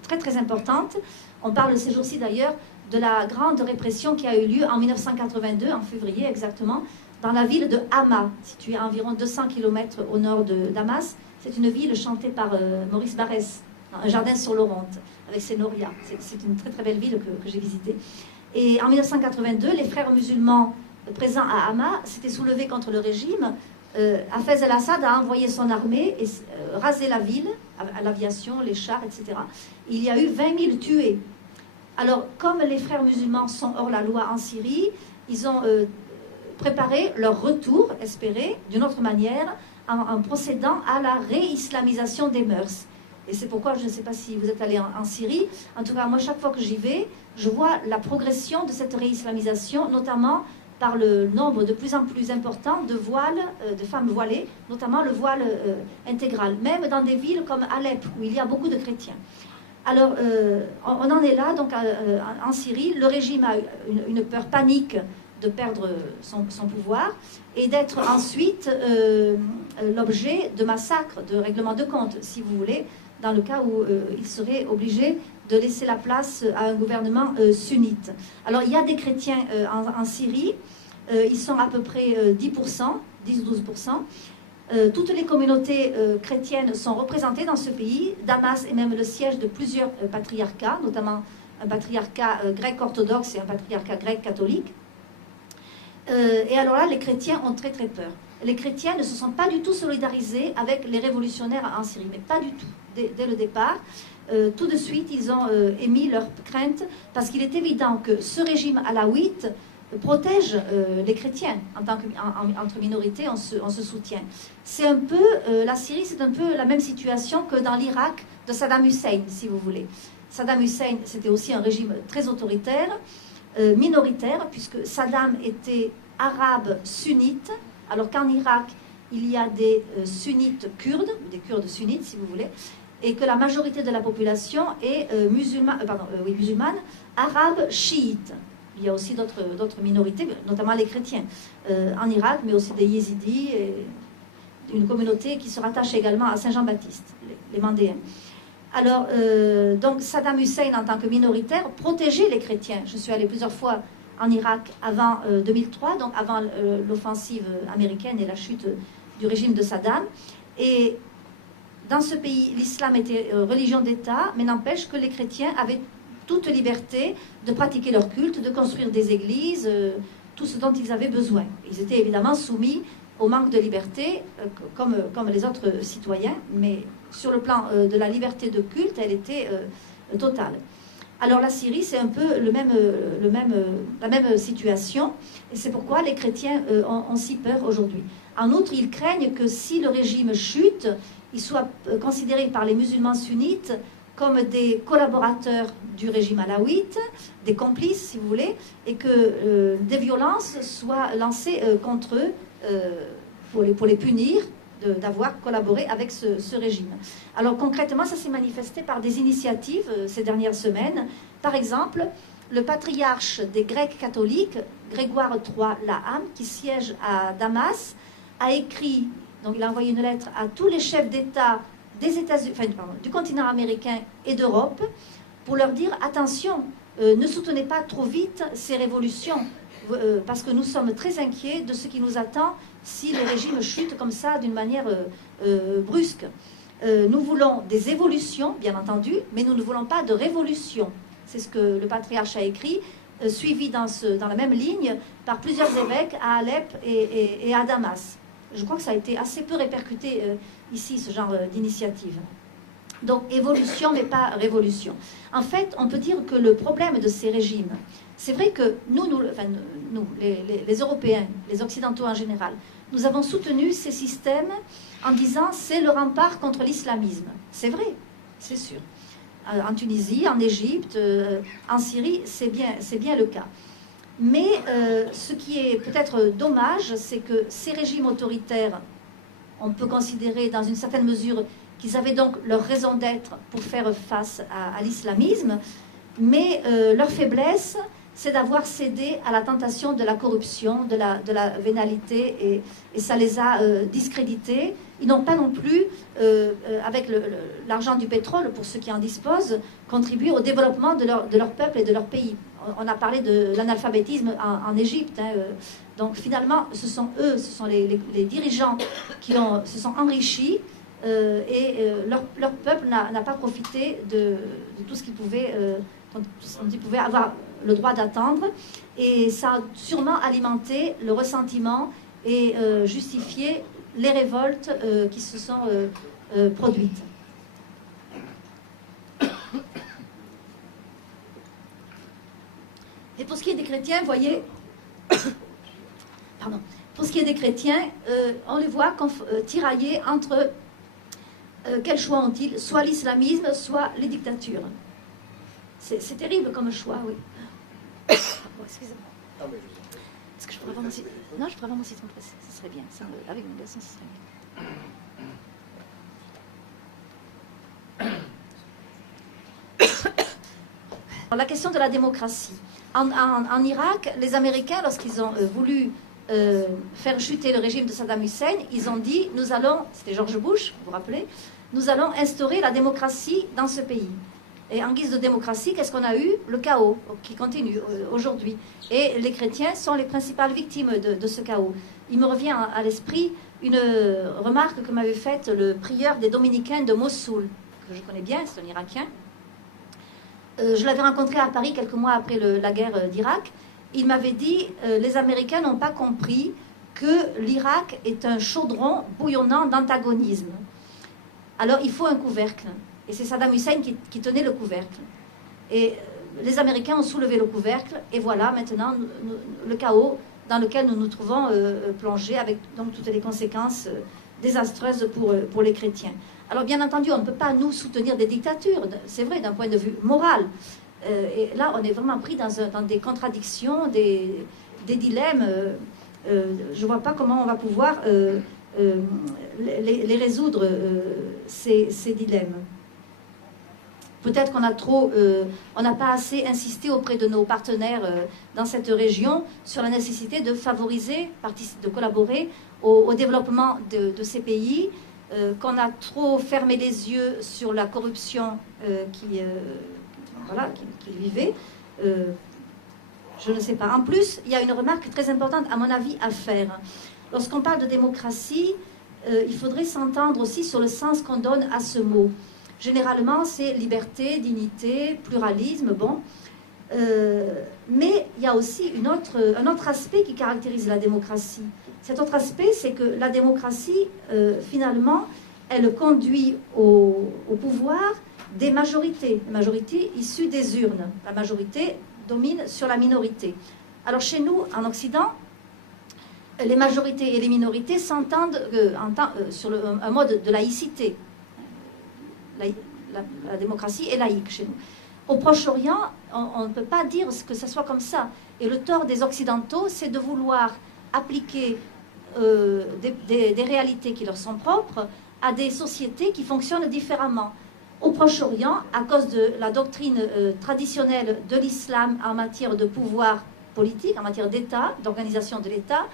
très très importante. On parle ces jours-ci d'ailleurs de la grande répression qui a eu lieu en 1982, en février exactement, dans la ville de Hama, située à environ 200 km au nord de Damas. C'est une ville chantée par Maurice Barrès, un jardin sur l'Oronte, avec ses norias. C'est une très très belle ville que j'ai visitée. Et en 1982, les frères musulmans présents à Hama s'étaient soulevés contre le régime. Hafez el-Assad a envoyé son armée et rasé la ville, à l'aviation, les chars, etc. Il y a eu 20 000 tués. Alors, comme les frères musulmans sont hors la loi en Syrie, ils ont préparé leur retour, espéré, d'une autre manière, en procédant à la réislamisation des mœurs. Et c'est pourquoi, je ne sais pas si vous êtes allé en Syrie, en tout cas, moi, chaque fois que j'y vais, je vois la progression de cette réislamisation, notamment par le nombre de plus en plus important de voiles, de femmes voilées, notamment le voile intégral, même dans des villes comme Alep, où il y a beaucoup de chrétiens. Alors, on en est là, donc en Syrie, le régime a une peur panique de perdre son pouvoir et d'être ensuite l'objet de massacres, de règlements de compte, si vous voulez, dans le cas où il serait obligé de laisser la place à un gouvernement sunnite. Alors, il y a des chrétiens en Syrie, ils sont à peu près 10%, 10-12%. Toutes les communautés chrétiennes sont représentées dans ce pays. Damas est même le siège de plusieurs patriarcats, notamment un patriarcat grec orthodoxe et un patriarcat grec catholique. Et alors là, les chrétiens ont très très peur. Les chrétiens ne se sont pas du tout solidarisés avec les révolutionnaires en Syrie, mais pas du tout. Dès le départ, tout de suite, ils ont émis leurs craintes, parce qu'il est évident que ce régime alaouite protège les chrétiens entre minorités, on se soutient. C'est un peu, la Syrie, c'est un peu la même situation que dans l'Irak de Saddam Hussein, si vous voulez. Saddam Hussein, c'était aussi un régime très autoritaire, minoritaire, puisque Saddam était arabe sunnite, alors qu'en Irak, il y a des sunnites kurdes, des kurdes sunnites, si vous voulez, et que la majorité de la population est musulmane, arabe chiite. Il y a aussi d'autres minorités, notamment les chrétiens en Irak, mais aussi des yézidis, et une communauté qui se rattache également à Saint-Jean-Baptiste, les Mandéens. Alors, donc Saddam Hussein, en tant que minoritaire, protégeait les chrétiens. Je suis allée plusieurs fois en Irak avant 2003, donc avant l'offensive américaine et la chute du régime de Saddam. Et dans ce pays, l'islam était religion d'État, mais n'empêche que les chrétiens avaient toute liberté de pratiquer leur culte, de construire des églises, tout ce dont ils avaient besoin. Ils étaient évidemment soumis au manque de liberté, comme les autres citoyens, mais sur le plan de la liberté de culte, elle était totale. Alors la Syrie, c'est un peu la même situation, et c'est pourquoi les chrétiens ont si peur aujourd'hui. En outre, ils craignent que si le régime chute, il soit considéré par les musulmans sunnites comme des collaborateurs du régime alaouite, des complices, si vous voulez, et que des violences soient lancées contre eux pour les punir d'avoir collaboré avec ce régime. Alors concrètement, ça s'est manifesté par des initiatives ces dernières semaines. Par exemple, le patriarche des Grecs catholiques, Grégoire III Laham, qui siège à Damas, a écrit, donc il a envoyé une lettre à tous les chefs d'État du continent américain et d'Europe, pour leur dire, attention, ne soutenez pas trop vite ces révolutions. parce que nous sommes très inquiets de ce qui nous attend si le régime chute comme ça d'une manière brusque. Nous voulons des évolutions, bien entendu, mais nous ne voulons pas de révolution. C'est ce que le patriarche a écrit, suivi dans la même ligne par plusieurs évêques à Alep et à Damas. Je crois que ça a été assez peu répercuté ici, ce genre d'initiative. Donc évolution, mais pas révolution. En fait, on peut dire que le problème de ces régimes, c'est vrai que nous les Européens, les Occidentaux en général, nous avons soutenu ces systèmes en disant c'est le rempart contre l'islamisme. C'est vrai, c'est sûr. En Tunisie, en Égypte, en Syrie, c'est bien le cas. Mais ce qui est peut-être dommage, c'est que ces régimes autoritaires, on peut considérer dans une certaine mesure qu'ils avaient donc leur raison d'être pour faire face à l'islamisme, mais leur faiblesse, c'est d'avoir cédé à la tentation de la corruption, de la vénalité, et ça les a discrédités. Ils n'ont pas non plus, avec l'argent du pétrole, pour ceux qui en disposent, contribué au développement de leur peuple et de leur pays. On a parlé de l'analphabétisme en Égypte. Donc finalement, ce sont eux, ce sont les dirigeants qui se sont enrichis et leur peuple n'a pas profité de tout ce qu'ils pouvaient, dont ils pouvaient avoir le droit d'attendre. Et ça a sûrement alimenté le ressentiment et justifié les révoltes qui se sont produites. Et pour ce qui est des chrétiens, vous voyez, pardon, pour ce qui est des chrétiens, on les voit tiraillés entre quel choix ont-ils? Soit l'islamisme, soit les dictatures. C'est terrible comme choix, oui. Oh, excusez-moi. Est-ce que je pourrais avoir mon citron? Non, je pourrais avoir mon citron pressé, ce serait bien. Ça, avec mon glaçon, ce serait bien. Alors, la question de la démocratie. En Irak, les Américains, lorsqu'ils ont voulu faire chuter le régime de Saddam Hussein, ils ont dit, nous allons, c'était George Bush, vous vous rappelez, nous allons instaurer la démocratie dans ce pays. Et en guise de démocratie, qu'est-ce qu'on a eu? Le chaos qui continue aujourd'hui. Et les chrétiens sont les principales victimes de ce chaos. Il me revient à l'esprit une remarque que m'avait faite le prieur des Dominicains de Mossoul, que je connais bien, c'est un Irakien. Je l'avais rencontré à Paris quelques mois après la guerre d'Irak. Il m'avait dit les Américains n'ont pas compris que l'Irak est un chaudron bouillonnant d'antagonisme. Alors il faut un couvercle. Et c'est Saddam Hussein qui tenait le couvercle. Et les Américains ont soulevé le couvercle, et voilà maintenant le chaos dans lequel nous nous trouvons plongés, avec donc toutes les conséquences désastreuses pour les chrétiens. Alors bien entendu, on ne peut pas nous soutenir des dictatures, c'est vrai, d'un point de vue moral. Et là, on est vraiment pris dans des contradictions, des dilemmes. Je ne vois pas comment on va pouvoir les résoudre, ces dilemmes. Peut-être qu'on on n'a pas assez insisté auprès de nos partenaires dans cette région sur la nécessité de favoriser, de collaborer au développement de ces pays, qu'on a trop fermé les yeux sur la corruption qu'ils vivaient. Je ne sais pas. En plus, il y a une remarque très importante, à mon avis, à faire. Lorsqu'on parle de démocratie, il faudrait s'entendre aussi sur le sens qu'on donne à ce mot. Généralement, c'est liberté, dignité, pluralisme, bon. Mais il y a aussi un autre aspect qui caractérise la démocratie. Cet autre aspect, c'est que la démocratie, finalement, elle conduit au pouvoir des majorités issues des urnes. La majorité domine sur la minorité. Alors chez nous, en Occident, les majorités et les minorités s'entendent sur un mode de laïcité. La démocratie est laïque chez nous. Au Proche-Orient, on ne peut pas dire que ça soit comme ça. Et le tort des Occidentaux, c'est de vouloir appliquer des réalités qui leur sont propres à des sociétés qui fonctionnent différemment. Au Proche-Orient, à cause de la doctrine traditionnelle de l'islam en matière de pouvoir politique, en matière d'État, d'organisation de l'État,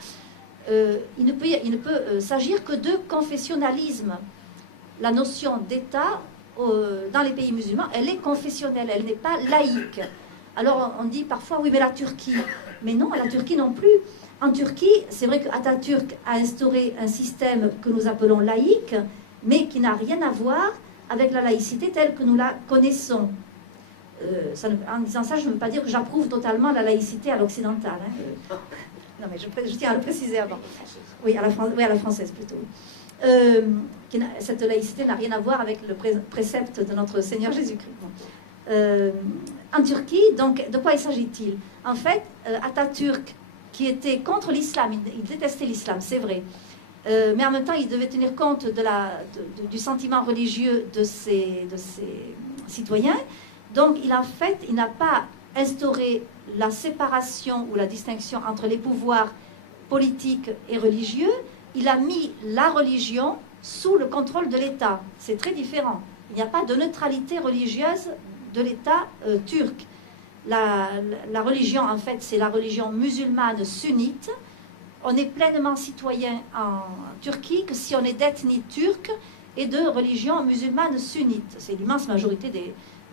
il ne peut s'agir que de confessionnalisme. La notion d'État dans les pays musulmans, elle est confessionnelle, elle n'est pas laïque. Alors on dit parfois, oui, mais la Turquie, Mais non, la Turquie non plus. En Turquie, c'est vrai qu'Atatürk a instauré un système que nous appelons laïque, mais qui n'a rien à voir avec la laïcité telle que nous la connaissons. En disant ça, je ne veux pas dire que j'approuve totalement la laïcité à l'occidentale. Hein. Non, mais je tiens à le préciser avant. Oui, à la française plutôt. Cette laïcité n'a rien à voir avec le précepte de notre Seigneur Jésus-Christ. Bon. En Turquie, donc, de quoi il s'agit-il? En fait, Atatürk, qui était contre l'islam, il détestait l'islam, c'est vrai, mais en même temps, il devait tenir compte du sentiment religieux de ses citoyens. Donc, il n'a pas instauré la séparation ou la distinction entre les pouvoirs politiques et religieux. Il a mis la religion sous le contrôle de l'État. C'est très différent. Il n'y a pas de neutralité religieuse de l'État turc. La religion, en fait, c'est la religion musulmane sunnite. On est pleinement citoyen en Turquie que si on est d'ethnie turque et de religion musulmane sunnite. C'est l'immense majorité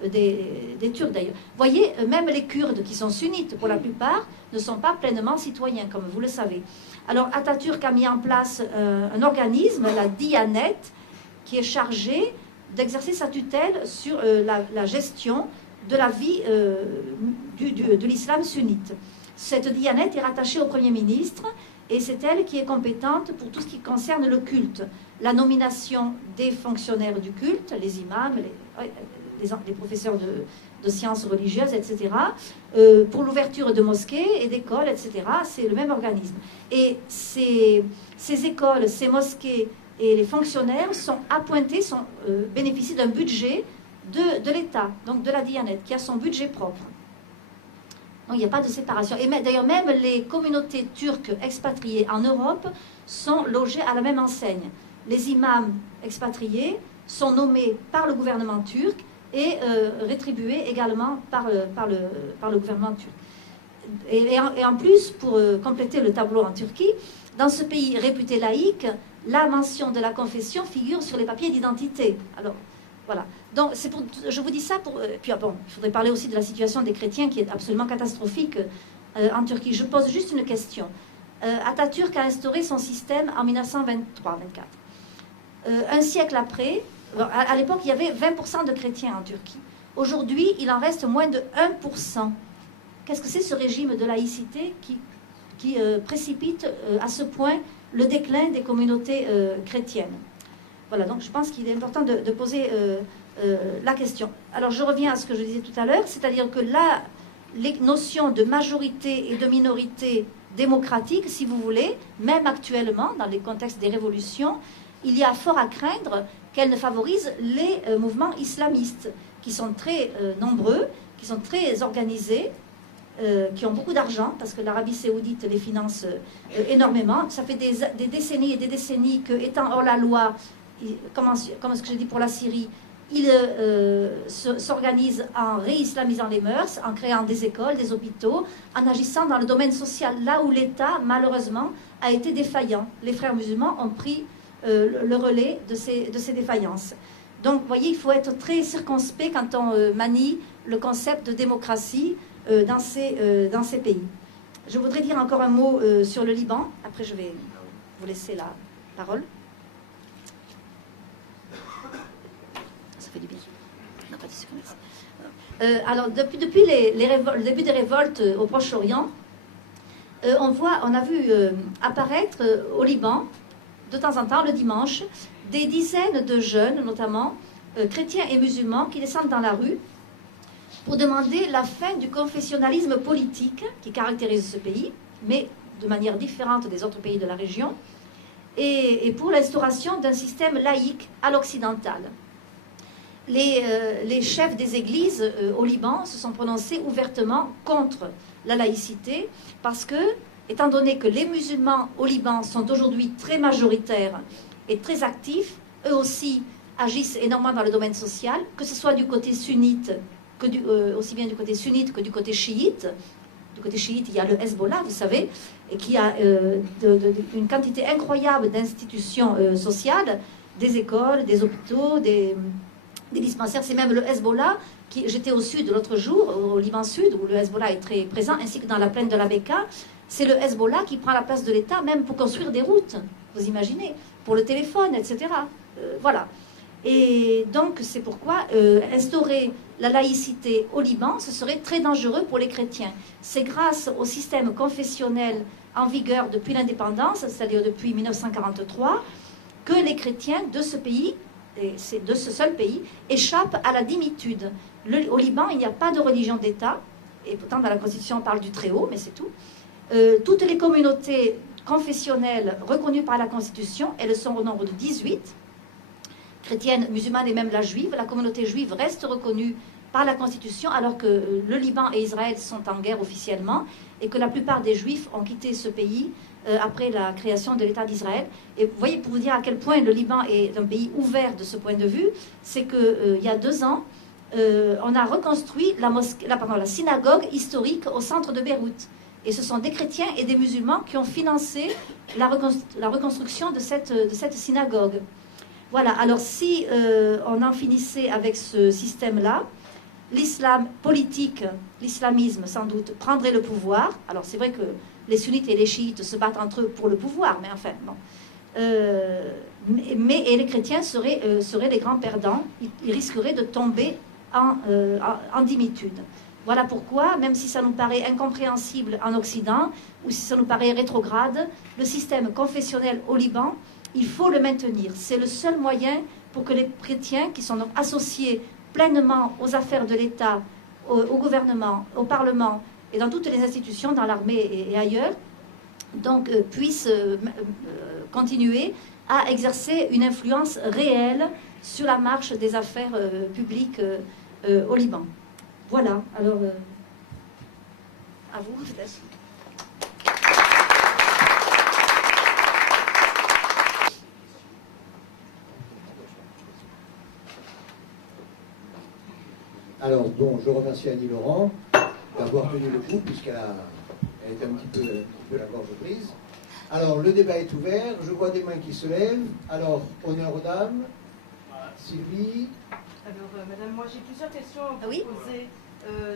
des Turcs d'ailleurs. Vous voyez, même les Kurdes qui sont sunnites pour la plupart ne sont pas pleinement citoyens, comme vous le savez. Alors Atatürk a mis en place un organisme, la Diyanet, qui est chargé d'exercer sa tutelle sur la gestion de la vie de l'islam sunnite. Cette Diyanet est rattachée au Premier ministre et c'est elle qui est compétente pour tout ce qui concerne le culte. La nomination des fonctionnaires du culte, les imams, les professeurs de sciences religieuses, etc. Pour l'ouverture de mosquées et d'écoles, etc. C'est le même organisme. Et ces écoles, ces mosquées et les fonctionnaires sont appointés, bénéficient d'un budget de l'État, donc de la Diyanet, qui a son budget propre. Donc il n'y a pas de séparation. Et d'ailleurs, même les communautés turques expatriées en Europe sont logées à la même enseigne. Les imams expatriés sont nommés par le gouvernement turc et rétribués également par le gouvernement turc. Et en plus, pour compléter le tableau en Turquie, dans ce pays réputé laïque, la mention de la confession figure sur les papiers d'identité. Alors, voilà. Donc, je vous dis ça pour... puis, bon, il faudrait parler aussi de la situation des chrétiens qui est absolument catastrophique en Turquie. Je pose juste une question. Atatürk a instauré son système en 1923-24. Un siècle après, à l'époque, il y avait 20% de chrétiens en Turquie. Aujourd'hui, il en reste moins de 1%. Qu'est-ce que c'est ce régime de laïcité qui précipite à ce point le déclin des communautés chrétiennes? Voilà, donc je pense qu'il est important de poser la question. Alors je reviens à ce que je disais tout à l'heure, c'est-à-dire que là, les notions de majorité et de minorité démocratique, si vous voulez, même actuellement, dans les contextes des révolutions, il y a fort à craindre qu'elles ne favorisent les mouvements islamistes, qui sont très nombreux, qui sont très organisés, qui ont beaucoup d'argent, parce que l'Arabie saoudite les finance énormément. Ça fait des décennies et des décennies que, étant hors la loi, comme ce que j'ai dit pour la Syrie, ils s'organisent en réislamisant les mœurs, en créant des écoles, des hôpitaux, en agissant dans le domaine social, là où l'État, malheureusement, a été défaillant. Les frères musulmans ont pris le relais de ces défaillances. Donc, vous voyez, il faut être très circonspect quand on manie le concept de démocratie dans ces pays. Je voudrais dire encore un mot sur le Liban. Après, je vais vous laisser la parole. Ça fait du bien. Non, pas d'ici, merci. Alors, depuis le début des révoltes au Proche-Orient, on a vu apparaître au Liban, de temps en temps, le dimanche, des dizaines de jeunes, notamment chrétiens et musulmans, qui descendent dans la rue pour demander la fin du confessionnalisme politique qui caractérise ce pays, mais de manière différente des autres pays de la région, et pour l'instauration d'un système laïque à l'occidental. Les chefs des églises au Liban se sont prononcés ouvertement contre la laïcité, parce que, étant donné que les musulmans au Liban sont aujourd'hui très majoritaires et très actifs, eux aussi agissent énormément dans le domaine social, que ce soit du côté sunnite, aussi bien du côté sunnite que du côté chiite. Du côté chiite, il y a le Hezbollah, vous savez, et qui a une quantité incroyable d'institutions sociales, des écoles, des hôpitaux, des dispensaires. C'est même le Hezbollah, j'étais au sud l'autre jour, au Liban Sud, où le Hezbollah est très présent, ainsi que dans la plaine de la Beka. C'est le Hezbollah qui prend la place de l'État, même pour construire des routes, vous imaginez, pour le téléphone, etc. Voilà. Et donc, c'est pourquoi instaurer la laïcité au Liban, ce serait très dangereux pour les chrétiens. C'est grâce au système confessionnel en vigueur depuis l'indépendance, c'est-à-dire depuis 1943, que les chrétiens de ce pays, et c'est de ce seul pays, échappent à la dimitude. Au Liban, il n'y a pas de religion d'État, et pourtant dans la Constitution on parle du Très-Haut, mais c'est tout. Toutes les communautés confessionnelles reconnues par la Constitution, elles sont au nombre de 18, chrétiennes, musulmanes et même la juive. La communauté juive reste reconnue par la Constitution, alors que le Liban et Israël sont en guerre officiellement, et que la plupart des juifs ont quitté ce pays après la création de l'État d'Israël. Et vous voyez, pour vous dire à quel point le Liban est un pays ouvert de ce point de vue, c'est qu'il y a 2 ans, on a reconstruit la synagogue historique au centre de Beyrouth. Et ce sont des chrétiens et des musulmans qui ont financé la reconstruction de cette synagogue. Voilà, alors si on en finissait avec ce système-là, l'islam politique, l'islamisme sans doute, prendrait le pouvoir. Alors c'est vrai que les sunnites et les chiites se battent entre eux pour le pouvoir, mais enfin, bon. Et les chrétiens seraient les grands perdants. Ils risqueraient de tomber en dimitude. Voilà pourquoi, même si ça nous paraît incompréhensible en Occident, ou si ça nous paraît rétrograde, le système confessionnel au Liban, il faut le maintenir. C'est le seul moyen pour que les chrétiens, qui sont donc associés pleinement aux affaires de l'État, au gouvernement, au Parlement et dans toutes les institutions, dans l'armée et ailleurs, donc puissent continuer à exercer une influence réelle sur la marche des affaires publiques au Liban. Voilà, alors à vous peut-être. Alors, bon, je remercie Annie Laurent d'avoir tenu le coup, puisqu'elle était un petit peu la gorge prise. Alors, le débat est ouvert. Je vois des mains qui se lèvent. Alors, honneur aux dames. Sylvie. Alors, madame, moi j'ai plusieurs questions à vous Oui. poser.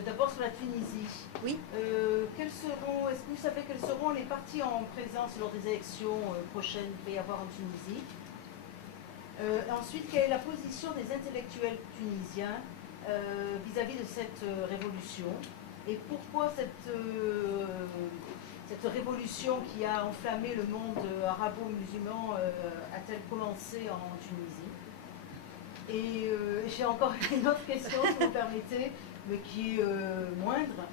D'abord sur la Tunisie. Oui. Est-ce que vous savez quels seront les partis en présence lors des élections prochaines qu'il va y avoir en Tunisie? Ensuite, quelle est la position des intellectuels tunisiens vis-à-vis de cette révolution? Et pourquoi cette révolution qui a enflammé le monde arabo-musulman a-t-elle commencé en Tunisie? Et j'ai encore une autre question, si vous permettez, mais qui est moindre.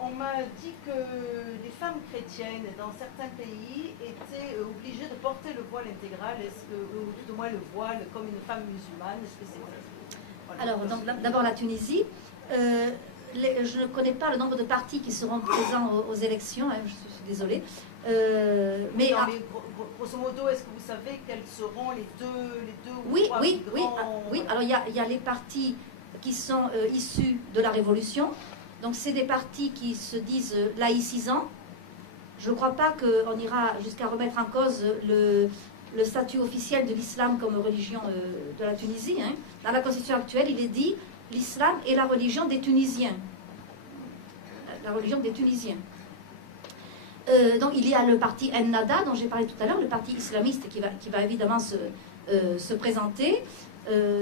On m'a dit que les femmes chrétiennes dans certains pays étaient obligées de porter le voile intégral, ou tout au moins le voile comme une femme musulmane. Est-ce que c'est vrai? Voilà. Alors, donc, d'abord la Tunisie. Je ne connais pas le nombre de partis qui seront présents aux élections, hein, je suis désolée. Mais grosso modo, est-ce que vous savez quels seront les deux oui, ou trois oui, plus oui, grands... oui. Alors il y a les partis qui sont issus de la Révolution. Donc c'est des partis qui se disent laïcisants. Je ne crois pas qu'on ira jusqu'à remettre en cause le statut officiel de l'islam comme religion de la Tunisie. Hein. Dans la constitution actuelle, il est dit l'islam est la religion des Tunisiens. La religion des Tunisiens. Donc il y a le parti Ennahda dont j'ai parlé tout à l'heure, le parti islamiste qui va évidemment se présenter.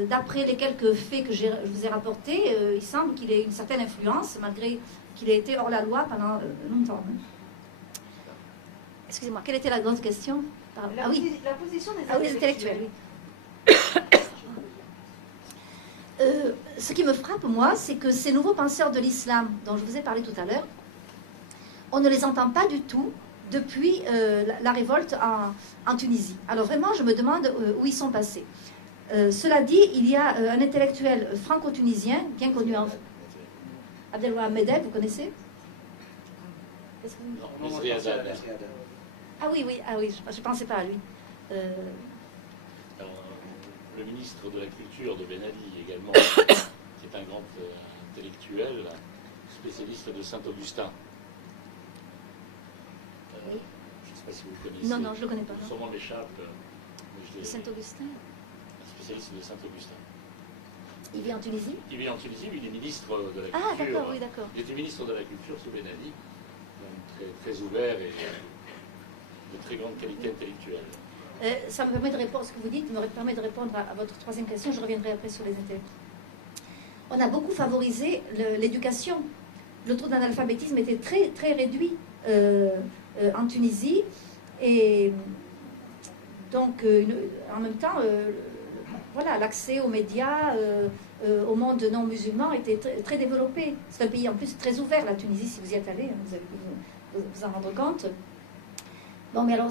D'après les quelques faits que je vous ai rapportés, il semble qu'il ait une certaine influence, malgré qu'il ait été hors la loi pendant longtemps. Excusez-moi, quelle était la grande question? La position des intellectuels. Ce qui me frappe, moi, c'est que ces nouveaux penseurs de l'islam dont je vous ai parlé tout à l'heure, on ne les entend pas du tout depuis la révolte en Tunisie. Alors vraiment, je me demande où ils sont passés. Cela dit, il y a un intellectuel franco-tunisien, bien connu en... Abdelwahab Medel, vous connaissez? Ah oui, je ne pensais pas à lui. Le ministre de la Culture de Ben Ali également, qui est un grand intellectuel, spécialiste de Saint-Augustin. Oui. Je ne sais pas si vous le connaissez. Non, je ne le connais pas. Son nom m'échappe. Saint-Augustin. Un spécialiste de Saint-Augustin. Il vit en Tunisie? Il vit en Tunisie, mais il est ministre de la Ah, Culture. d'accord, oui, d'accord. Il était ministre de la Culture sous Ben Ali, donc très ouvert et de très grande qualité intellectuelle. Ça me permet de répondre, ce que vous dites me permet de répondre à votre troisième question. Je reviendrai après sur les intellectuels. On a beaucoup favorisé l'éducation. Le taux d'analphabétisme était très, très réduit en Tunisie. Et donc, en même temps, voilà, l'accès aux médias, au monde non musulman était très, très développé. C'est un pays en plus très ouvert, la Tunisie, si vous y êtes allé, hein, vous avez pu vous en rendre compte. Bon, mais alors,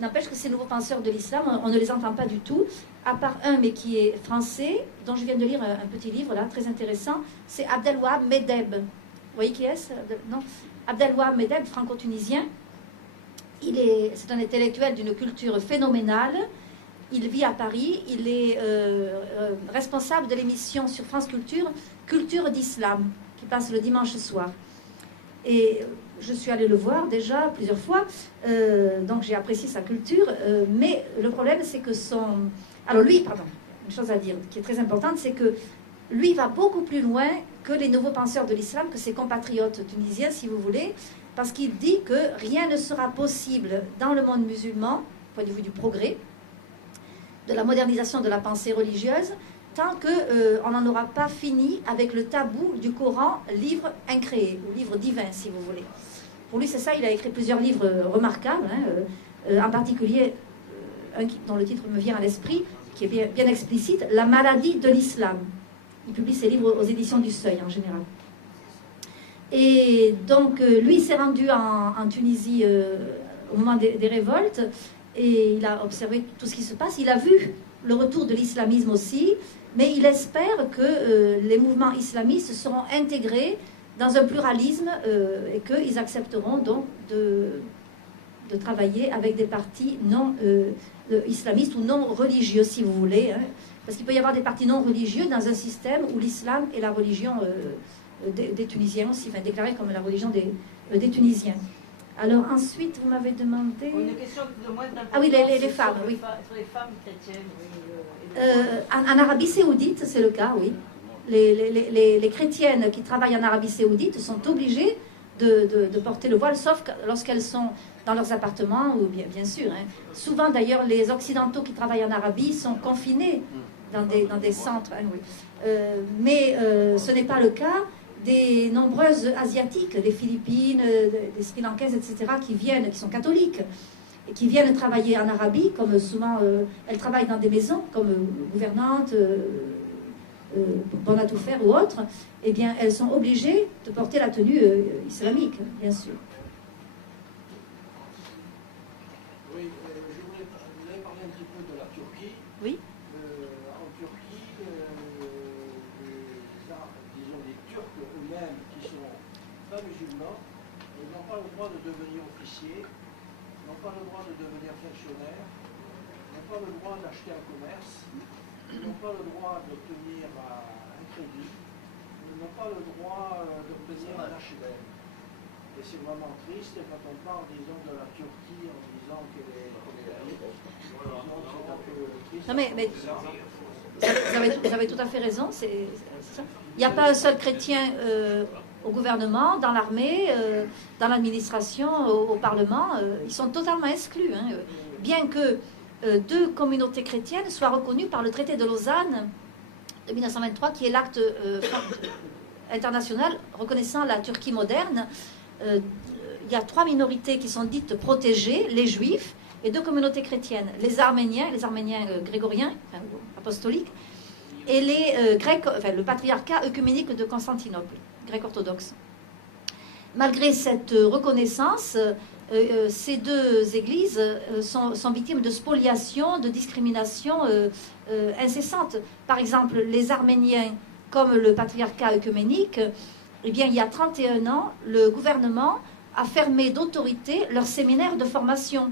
n'empêche que ces nouveaux penseurs de l'islam, on ne les entend pas du tout, à part un, mais qui est français, dont je viens de lire un petit livre, là, très intéressant, c'est Abdelwahab Medeb. Vous voyez qui est-ce? Non, Abdelwahab Medeb, franco-tunisien. C'est un intellectuel d'une culture phénoménale. Il vit à Paris. Il est responsable de l'émission sur France Culture, Culture d'Islam, qui passe le dimanche soir. Et je suis allée le voir déjà plusieurs fois, donc j'ai apprécié sa culture. Mais le problème, c'est que Alors lui, pardon, une chose à dire qui est très importante, c'est que lui va beaucoup plus loin que les nouveaux penseurs de l'islam, que ses compatriotes tunisiens, si vous voulez, parce qu'il dit que rien ne sera possible dans le monde musulman, au point de vue du progrès, de la modernisation de la pensée religieuse, tant qu'on n'en aura pas fini avec le tabou du Coran, livre incréé, ou livre divin, si vous voulez. Pour lui, c'est ça, il a écrit plusieurs livres remarquables, en particulier un dont le titre me vient à l'esprit, qui est bien explicite, La maladie de l'islam. Il publie ses livres aux éditions du Seuil, en général. Et donc, lui, il s'est rendu en Tunisie au moment des révoltes, et il a observé tout ce qui se passe. Il a vu le retour de l'islamisme aussi, mais il espère que les mouvements islamistes seront intégrés dans un pluralisme et qu'ils accepteront donc de travailler avec des partis non islamistes ou non religieux, si vous voulez. Hein. Parce qu'il peut y avoir des partis non religieux dans un système où l'islam est la religion des Tunisiens aussi, enfin déclarée comme la religion des Tunisiens. Alors ensuite, vous m'avez demandé... Une question de moins d'importance. Ah oui, les femmes, oui. Sur les femmes chrétiennes, oui. En Arabie Saoudite, c'est le cas, oui. Les chrétiennes qui travaillent en Arabie Saoudite sont obligées de porter le voile, sauf lorsqu'elles sont dans leurs appartements, ou bien sûr. Hein. Souvent, d'ailleurs, les Occidentaux qui travaillent en Arabie sont confinés dans des centres. Hein, oui. Mais ce n'est pas le cas des nombreuses Asiatiques, des Philippines, des Sri Lankaises, etc., qui sont catholiques, et qui viennent travailler en Arabie, comme souvent elles travaillent dans des maisons, comme gouvernantes, bonnes à tout faire ou autres, eh bien, elles sont obligées de porter la tenue islamique, bien sûr. Oui, vous avez parlé un petit peu de la Turquie. Oui. En Turquie, disons les Turcs eux-mêmes qui sont pas musulmans, ils n'ont pas le droit de devenir officiers, n'ont pas le droit de devenir fonctionnaires, n'ont pas le droit d'acheter un commerce, n'ont pas le droit d'obtenir un crédit, n'ont pas le droit d'obtenir un HLM. Et c'est vraiment triste quand on parle, disons, de la Turquie en disant qu'elle est c'est un peu triste. Non, mais vous avez tout à fait raison. C'est ça. Il n'y a pas un seul chrétien au gouvernement, dans l'armée, dans l'administration, au Parlement. Ils sont totalement exclus. Hein. Bien que 2 communautés chrétiennes soient reconnues par le traité de Lausanne de 1923, qui est l'acte international reconnaissant la Turquie moderne. Il y a 3 minorités qui sont dites protégées, les Juifs, et 2 communautés chrétiennes, les Arméniens grégoriens, enfin, apostoliques, et les Grecs, enfin, le patriarcat œcuménique de Constantinople, grec orthodoxe. Malgré cette reconnaissance, ces 2 églises sont victimes de spoliation, de discrimination incessante. Par exemple, les Arméniens, comme le patriarcat œcuménique, eh bien, il y a 31 ans, le gouvernement a fermé d'autorité leurs séminaires de formation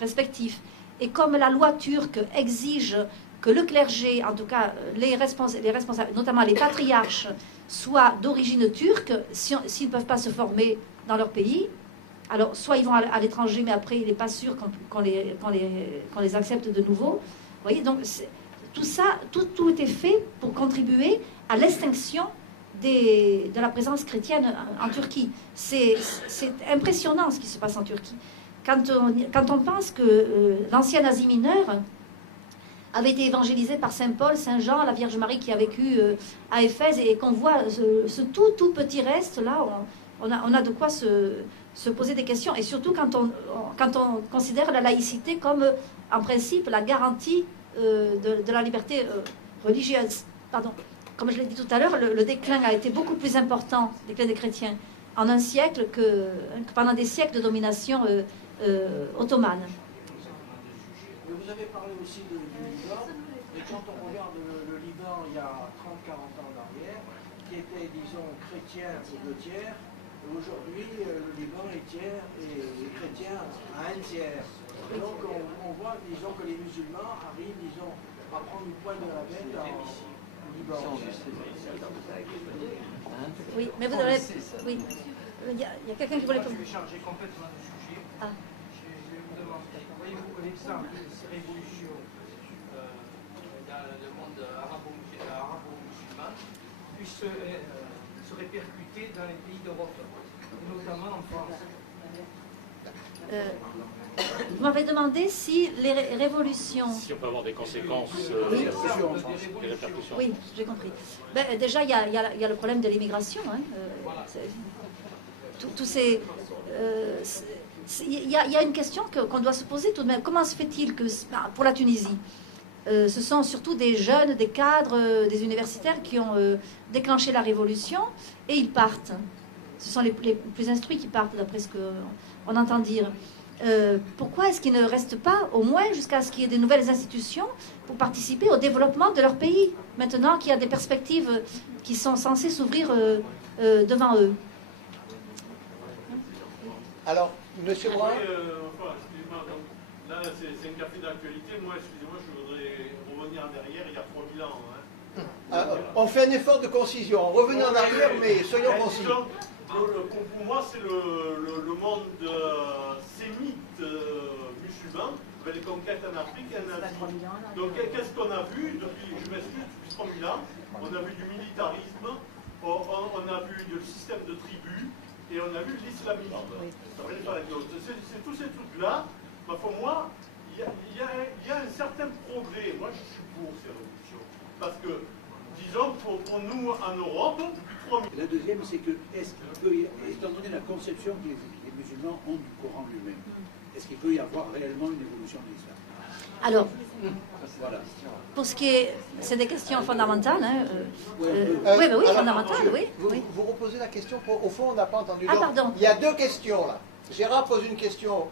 respectifs. Et comme la loi turque exige que le clergé, en tout cas les responsables, notamment les patriarches, soient d'origine turque, s'ils ne peuvent pas se former dans leur pays, alors soit ils vont à l'étranger, mais après il n'est pas sûr qu'on les accepte de nouveau. Vous voyez, donc tout ça, tout était fait pour contribuer à l'extinction de la présence chrétienne en Turquie. C'est impressionnant ce qui se passe en Turquie. Quand on pense que l'ancien Asie mineure avait été évangélisé par Saint Paul, Saint Jean, la Vierge Marie qui a vécu à Éphèse, et qu'on voit ce tout petit reste là, on a de quoi se poser des questions, et surtout quand on considère la laïcité comme en principe la garantie de la liberté religieuse. Pardon. Comme je l'ai dit tout à l'heure, le déclin a été beaucoup plus important, le déclin des chrétiens, en un siècle que pendant des siècles de domination ottomane. Mais vous avez parlé aussi du Liban, et quand on regarde le Liban il y a 30-40 ans en arrière, qui était, disons, chrétien aux 2 tiers, aujourd'hui le Liban est tiers et les chrétiens à 1 tiers. Donc on voit, disons, que les musulmans arrivent, disons, à prendre une poigne de la bête en Liban. Oui, mais vous avez... Oui. Il y a quelqu'un qui voulait... Je vais changer complètement de sujet. Ah. Je vais vous demander, voyez-vous l'exemple de ces révolutions dans le monde arabo-musulman puisse se répercuter dans les pays d'Europe, notamment en France? Vous m'avez demandé si les révolutions... Si on peut avoir des conséquences, Oui. des répercussions. Oui, j'ai compris. Ben, déjà, il y a le problème de l'immigration. Hein. Tous ces... Il y a une question qu'on doit se poser tout de même. Comment se fait-il que, pour la Tunisie, ce sont surtout des jeunes, des cadres, des universitaires qui ont déclenché la révolution et ils partent. Ce sont les plus instruits qui partent, d'après ce qu'on entend dire. Pourquoi est-ce qu'ils ne restent pas, au moins jusqu'à ce qu'il y ait des nouvelles institutions pour participer au développement de leur pays, maintenant qu'il y a des perspectives qui sont censées s'ouvrir devant eux? Alors, Monsieur Brun. Excusez-moi, là, c'est un café d'actualité. Moi, excusez-moi, je voudrais revenir en arrière, il y a 3000 ans. Hein. On fait un effort de concision. Revenez en arrière, mais soyons concis. Pour moi, c'est le monde sémite musulman, avec les conquêtes en Afrique et en Asie. Donc, qu'est-ce qu'on a vu depuis, je m'excuse, depuis 3000 ans? On a vu du militarisme, on a vu du système de tribus, et on a vu l'islamisme. C'est tous ces trucs-là, pour moi, il y a un certain progrès. Moi, je suis pour ces révolutions. Parce que, disons, pour nous, en Europe, depuis 3000 ans... La deuxième, c'est que, étant donné la conception que les musulmans ont du Coran lui-même, est-ce qu'il peut y avoir réellement une évolution de l'islam? Alors, voilà. pour ce qui est... C'est des questions fondamentales. Hein, oui, alors, fondamentales, oui. Vous reposez la question, au fond, on n'a pas entendu. Ah, Donc, pardon. il y a 2 questions, là. Gérard pose une question.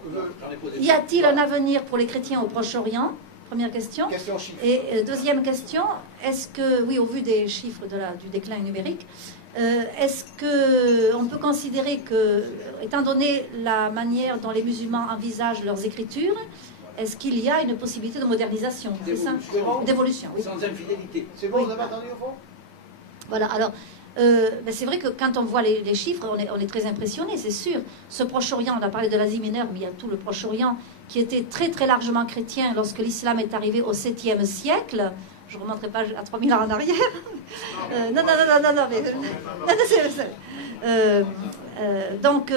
Y a-t-il un avenir pour les chrétiens au Proche-Orient? Première question. Question chiffre. Et deuxième question, est-ce que, oui, au vu des chiffres du déclin numérique, est-ce qu'on peut considérer que, étant donné la manière dont les musulmans envisagent leurs écritures, est-ce qu'il y a une possibilité de modernisation? D'évolution, oui. Sans infidélité. C'est bon, Oui. vous avez entendu au fond? Voilà, alors, c'est vrai que quand on voit les chiffres, on est très impressionné, c'est sûr. Ce Proche-Orient, on a parlé de l'Asie mineure, mais il y a tout le Proche-Orient qui était très très largement chrétien lorsque l'islam est arrivé au 7e siècle. Je ne remonterai pas à 3000 ans en arrière. Non, mais... Donc,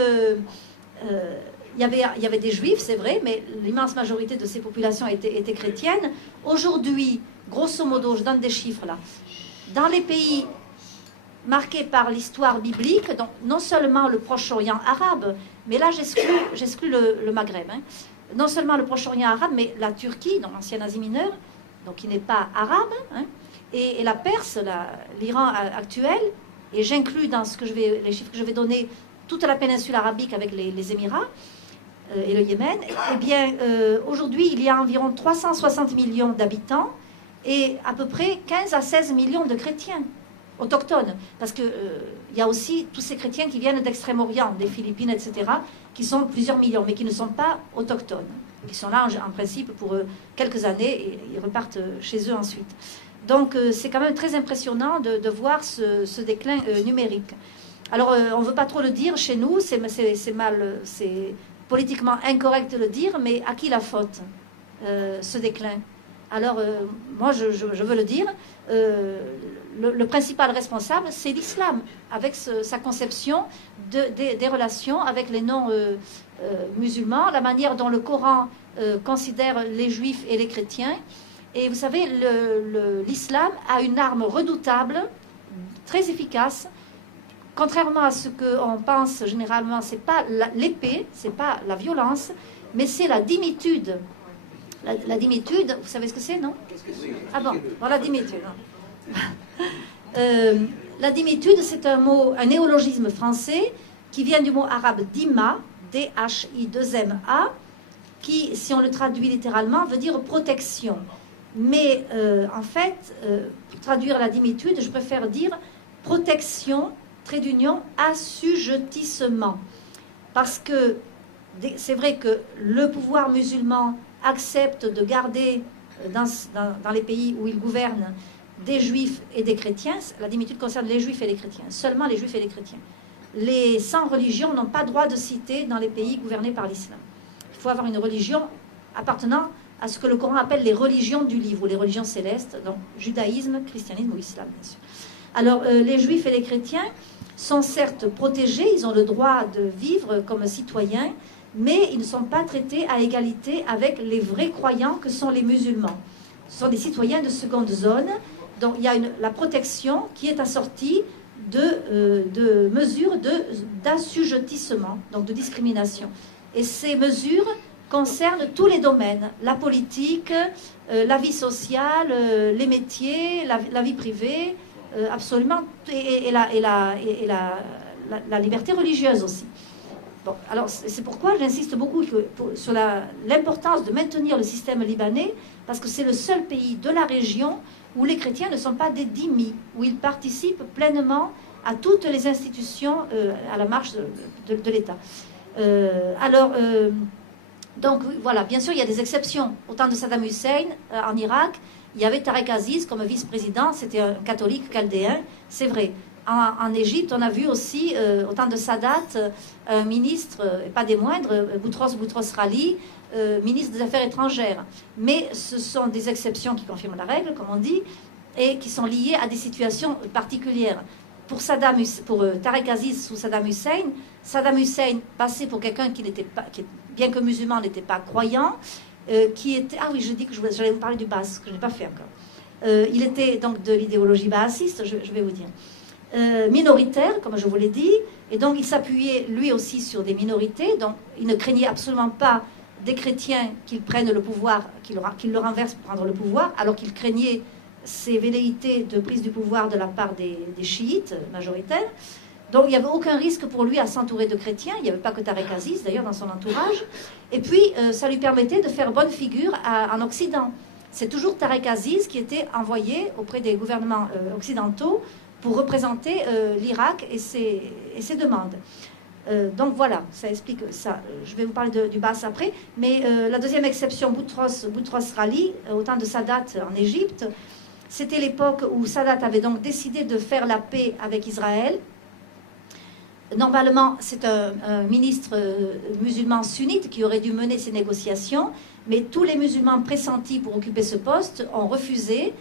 il y avait des juifs, c'est vrai, mais l'immense majorité de ces populations étaient chrétiennes. Aujourd'hui, grosso modo, je donne des chiffres là, dans les pays marqués par l'histoire biblique, donc non seulement le Proche-Orient arabe, mais là j'exclus le Maghreb, hein. Non seulement le Proche-Orient arabe, mais la Turquie, donc l'ancienne Asie mineure, donc qui n'est pas arabe, hein, et la Perse, l'Iran actuel, et j'inclus dans les chiffres que je vais donner toute la péninsule arabique avec les Émirats et le Yémen. Eh bien, aujourd'hui, il y a environ 360 millions d'habitants et à peu près 15 à 16 millions de chrétiens autochtones, parce qu'il y a aussi tous ces chrétiens qui viennent d'Extrême-Orient, des Philippines, etc., qui sont plusieurs millions, mais qui ne sont pas autochtones, qui sont là en principe pour quelques années et ils repartent chez eux ensuite. Donc c'est quand même très impressionnant de voir ce déclin numérique. Alors on ne veut pas trop le dire chez nous, c'est politiquement incorrect de le dire, mais à qui la faute, ce déclin? Alors, moi, je veux le dire, le principal responsable, c'est l'islam, avec sa conception des relations avec les non-musulmans, la manière dont le Coran considère les juifs et les chrétiens. Et vous savez, l'islam a une arme redoutable, très efficace. Contrairement à ce qu'on pense généralement, ce n'est pas l'épée, ce n'est pas la violence, mais c'est la dimitude. La dimitude, vous savez ce que c'est, non? Ah bon, voilà, dimitude. La dimitude, c'est un néologisme français qui vient du mot arabe dima, D-H-I-2-M-A, qui, si on le traduit littéralement, veut dire protection. Mais en fait, pour traduire la dimitude, je préfère dire protection, trait d'union, assujettissement. Parce que c'est vrai que le pouvoir musulman accepte de garder dans les pays où il gouverne des juifs et des chrétiens. La dimitude concerne les juifs et les chrétiens, seulement les juifs et les chrétiens. Les sans religion n'ont pas droit de citer dans les pays gouvernés par l'islam. Il faut avoir une religion appartenant à ce que le Coran appelle les religions du livre, ou les religions célestes, donc judaïsme, christianisme ou islam, bien sûr. Alors, les juifs et les chrétiens sont certes protégés, ils ont le droit de vivre comme citoyens, mais ils ne sont pas traités à égalité avec les vrais croyants que sont les musulmans. Ce sont des citoyens de seconde zone, donc il y a la protection qui est assortie de mesures d'assujettissement, donc de discrimination. Et ces mesures concernent tous les domaines, la politique, la vie sociale, les métiers, la vie privée, absolument, et la liberté religieuse aussi. Bon, alors c'est pourquoi j'insiste beaucoup sur l'importance de maintenir le système libanais, parce que c'est le seul pays de la région où les chrétiens ne sont pas des dhimmis, où ils participent pleinement à toutes les institutions, à la marche de l'État. Donc voilà, bien sûr, il y a des exceptions. Au temps de Saddam Hussein, en Irak, il y avait Tarek Aziz comme vice-président, c'était un catholique chaldéen, c'est vrai. En Égypte, on a vu aussi, au temps de Sadat, un ministre, et pas des moindres, Boutros Ghali, ministre des Affaires étrangères. Mais ce sont des exceptions qui confirment la règle, comme on dit, et qui sont liées à des situations particulières. Pour Tarek Aziz sous Saddam Hussein passait pour quelqu'un qui n'était pas, bien que musulman, n'était pas croyant, qui était... Ah oui, je dis que j'allais vous parler du Baas, que je n'ai pas fait encore. Il était donc de l'idéologie baasiste, je vais vous dire. Minoritaire, comme je vous l'ai dit, et donc il s'appuyait lui aussi sur des minorités, donc il ne craignait absolument pas des chrétiens qu'ils prennent le pouvoir, qu'ils le renversent pour prendre le pouvoir, alors qu'il craignait ces velléités de prise du pouvoir de la part des chiites majoritaires. Donc il n'y avait aucun risque pour lui à s'entourer de chrétiens, il n'y avait pas que Tarek Aziz d'ailleurs dans son entourage, et puis ça lui permettait de faire bonne figure en Occident. C'est toujours Tarek Aziz qui était envoyé auprès des gouvernements occidentaux pour représenter l'Irak et ses demandes. Donc voilà, ça explique ça. Je vais vous parler du Baas après. Mais la deuxième exception, Boutros Ghali, au temps de Sadat en Égypte, c'était l'époque où Sadat avait donc décidé de faire la paix avec Israël. Normalement, c'est un ministre musulman sunnite qui aurait dû mener ces négociations, mais tous les musulmans pressentis pour occuper ce poste ont refusé,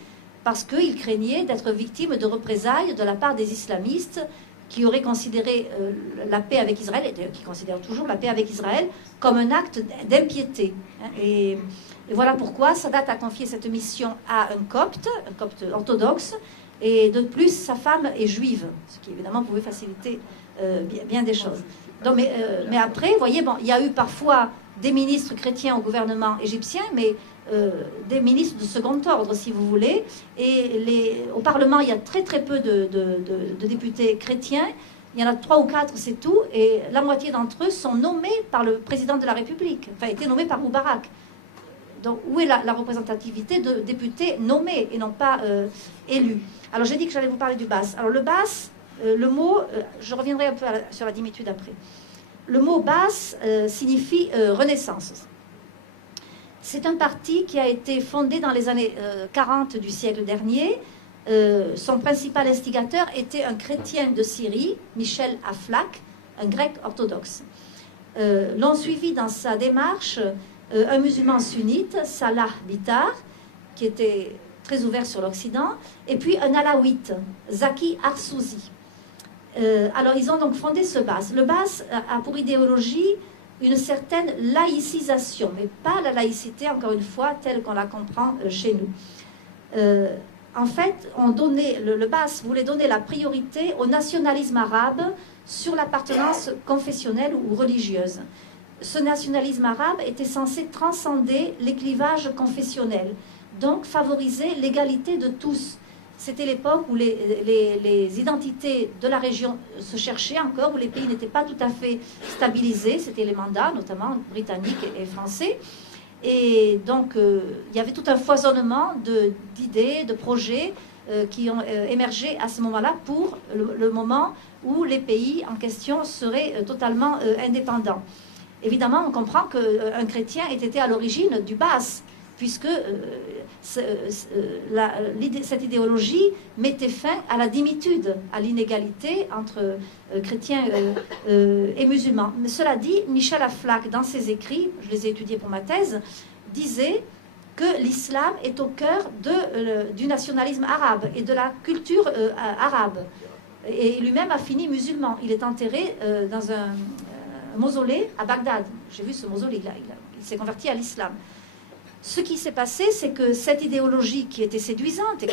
parce qu'ils craignaient d'être victimes de représailles de la part des islamistes qui auraient considéré la paix avec Israël, et qui considèrent toujours la paix avec Israël, comme un acte d'impiété. Et voilà pourquoi Sadat a confié cette mission à un copte orthodoxe, et de plus, sa femme est juive, ce qui évidemment pouvait faciliter bien des choses. Donc, mais après, vous voyez, bon, il y a eu parfois des ministres chrétiens au gouvernement égyptien, mais des ministres de second ordre, si vous voulez. Et au Parlement, il y a très très peu de députés chrétiens. Il y en a 3 ou 4, c'est tout. Et la moitié d'entre eux sont nommés par le président de la République, enfin, été nommés par Moubarak. Donc, où est la représentativité de députés nommés et non pas élus? Alors, j'ai dit que j'allais vous parler du Baas. Alors, le Baas, le mot, je reviendrai un peu sur la dimitude après. Le mot Baas signifie renaissance. C'est un parti qui a été fondé dans les années 40 du siècle dernier. Son principal instigateur était un chrétien de Syrie, Michel Aflaq, un grec orthodoxe. L'ont suivi dans sa démarche un musulman sunnite, Salah Bitar, qui était très ouvert sur l'Occident, et puis un alaouite, Zaki Arsouzi. Alors ils ont donc fondé ce BAS. Le BAS a pour idéologie une certaine laïcisation, mais pas la laïcité, encore une fois, telle qu'on la comprend chez nous. En fait, le BAS voulait donner la priorité au nationalisme arabe sur l'appartenance confessionnelle ou religieuse. Ce nationalisme arabe était censé transcender les clivages confessionnels, donc favoriser l'égalité de tous. C'était l'époque où les identités de la région se cherchaient encore, où les pays n'étaient pas tout à fait stabilisés. C'était les mandats, notamment britanniques et français. Et donc, il y avait tout un foisonnement d'idées, de projets qui ont émergé à ce moment-là pour le moment où les pays en question seraient totalement indépendants. Évidemment, on comprend qu'un chrétien ait été à l'origine du BAS, puisque cette idéologie mettait fin à la dimitude, à l'inégalité entre chrétiens et musulmans. Mais cela dit, Michel Aflaq, dans ses écrits, je les ai étudiés pour ma thèse, disait que l'islam est au cœur du nationalisme arabe et de la culture arabe. Et lui-même a fini musulman. Il est enterré dans un mausolée à Bagdad. J'ai vu ce mausolée, il s'est converti à l'islam. Ce qui s'est passé, c'est que cette idéologie qui était séduisante et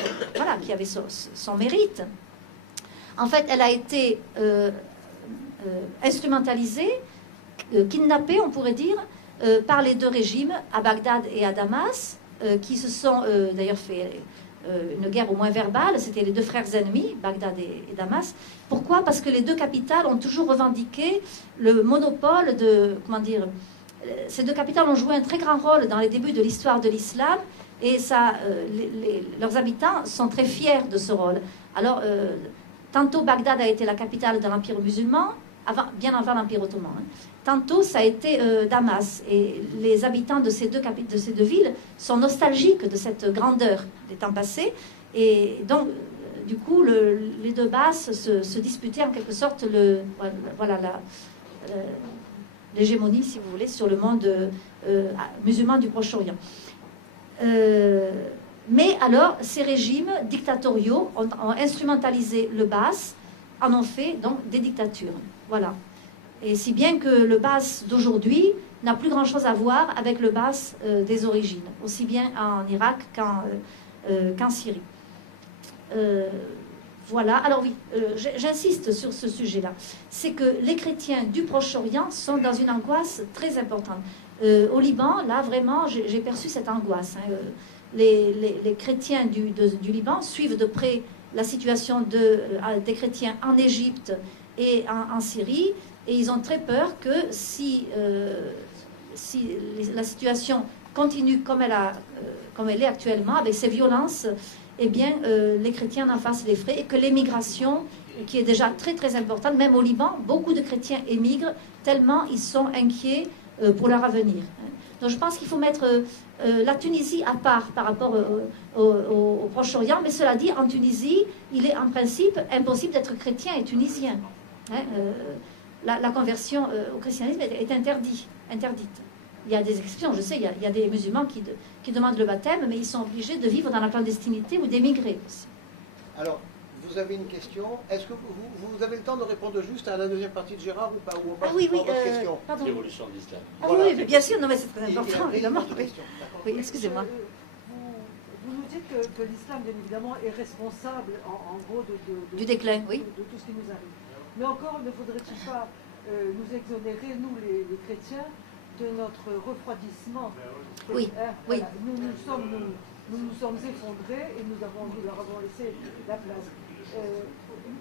qui avait son mérite, en fait, elle a été instrumentalisée, kidnappée, on pourrait dire, par les deux régimes, à Bagdad et à Damas, qui se sont d'ailleurs fait une guerre au moins verbale. C'était les deux frères ennemis, Bagdad et Damas. Pourquoi? Parce que les deux capitales ont toujours revendiqué le monopole de, ces deux capitales ont joué un très grand rôle dans les débuts de l'histoire de l'islam, et leurs habitants sont très fiers de ce rôle. Alors, tantôt Bagdad a été la capitale de l'Empire musulman, bien avant l'Empire ottoman. Tantôt, ça a été Damas. Et les habitants de ces deux villes sont nostalgiques de cette grandeur des temps passés. Et donc, du coup, les deux BAS se disputaient en quelque sorte l'hégémonie, si vous voulez, sur le monde musulman du Proche-Orient. Mais alors, ces régimes dictatoriaux ont instrumentalisé le BAS, en ont fait donc des dictatures. Voilà. Et si bien que le BAS d'aujourd'hui n'a plus grand-chose à voir avec le BAS des origines, aussi bien en Irak qu'en Syrie. Voilà. Alors oui, j'insiste sur ce sujet-là. C'est que les chrétiens du Proche-Orient sont dans une angoisse très importante. Au Liban, là, vraiment, j'ai perçu cette angoisse. Les chrétiens du Liban suivent de près la situation des chrétiens en Égypte et en Syrie, et ils ont très peur que si la situation continue comme elle est actuellement, avec ces violences, eh bien, les chrétiens en fassent les frais, et que l'émigration, qui est déjà très très importante, même au Liban, beaucoup de chrétiens émigrent tellement ils sont inquiets pour leur avenir. Donc je pense qu'il faut mettre la Tunisie à part par rapport au Proche-Orient, mais cela dit, en Tunisie, il est en principe impossible d'être chrétien et tunisien. La conversion au christianisme est interdite. Il y a des exceptions, je sais, il y a des musulmans qui demandent le baptême, mais ils sont obligés de vivre dans la clandestinité ou d'émigrer aussi. Alors, vous avez une question. Est-ce que vous avez le temps de répondre juste à la deuxième partie de Gérard ou pas? Oui, question. Pardon. L'évolution de l'islam. Ah voilà, oui, bien sûr, non, mais c'est très important, évidemment. Oui, excusez-moi. Vous nous dites que l'islam, bien évidemment, est responsable, en gros, du déclin, oui. De tout ce qui nous arrive. Mais encore, ne faudrait-il pas nous exonérer, nous, les chrétiens, de notre refroidissement? Oui, oui. Voilà. Nous nous sommes effondrés et nous leur avons laissé la place.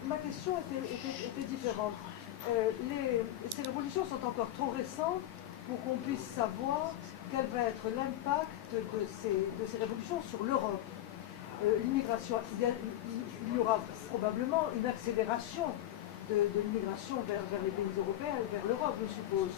Ma question était différente. Ces révolutions sont encore trop récentes pour qu'on puisse savoir quel va être l'impact de ces révolutions sur l'Europe. L'immigration, il y aura probablement une accélération de l'immigration vers les pays européens et vers l'Europe, je suppose.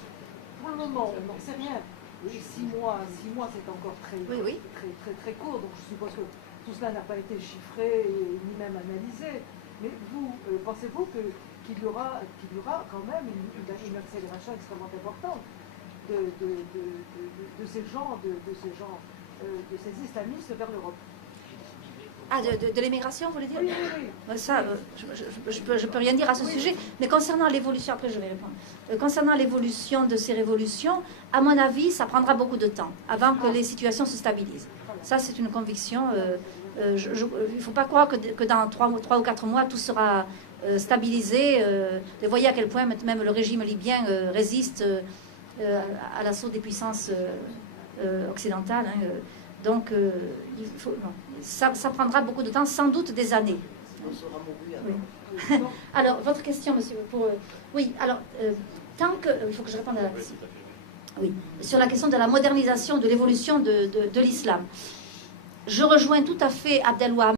Pour le moment, on n'en sait rien. 6 mois, c'est encore très court, donc je suppose que tout cela n'a pas été chiffré ni même analysé. Mais vous, pensez-vous qu'il y aura quand même une accélération extrêmement importante de ces gens de ces islamistes vers l'Europe. Ah, de l'émigration, vous voulez dire? Oui, oui, oui. Ça, je peux rien dire à ce sujet. Mais concernant l'évolution, après je vais répondre. Concernant l'évolution de ces révolutions, à mon avis, ça prendra beaucoup de temps avant que les situations se stabilisent. Ça, c'est une conviction. Il ne faut pas croire que dans 3 ou 4 mois, tout sera stabilisé. Vous voyez à quel point même le régime libyen résiste à l'assaut des puissances occidentales. Hein. Donc, il faut, non. Ça prendra beaucoup de temps, sans doute des années. Oui. Alors, votre question, monsieur, oui, alors, tant que... Il faut que je réponde à la question. Oui, sur la question de la modernisation, de l'évolution de l'islam. Je rejoins tout à fait Abdelwahab.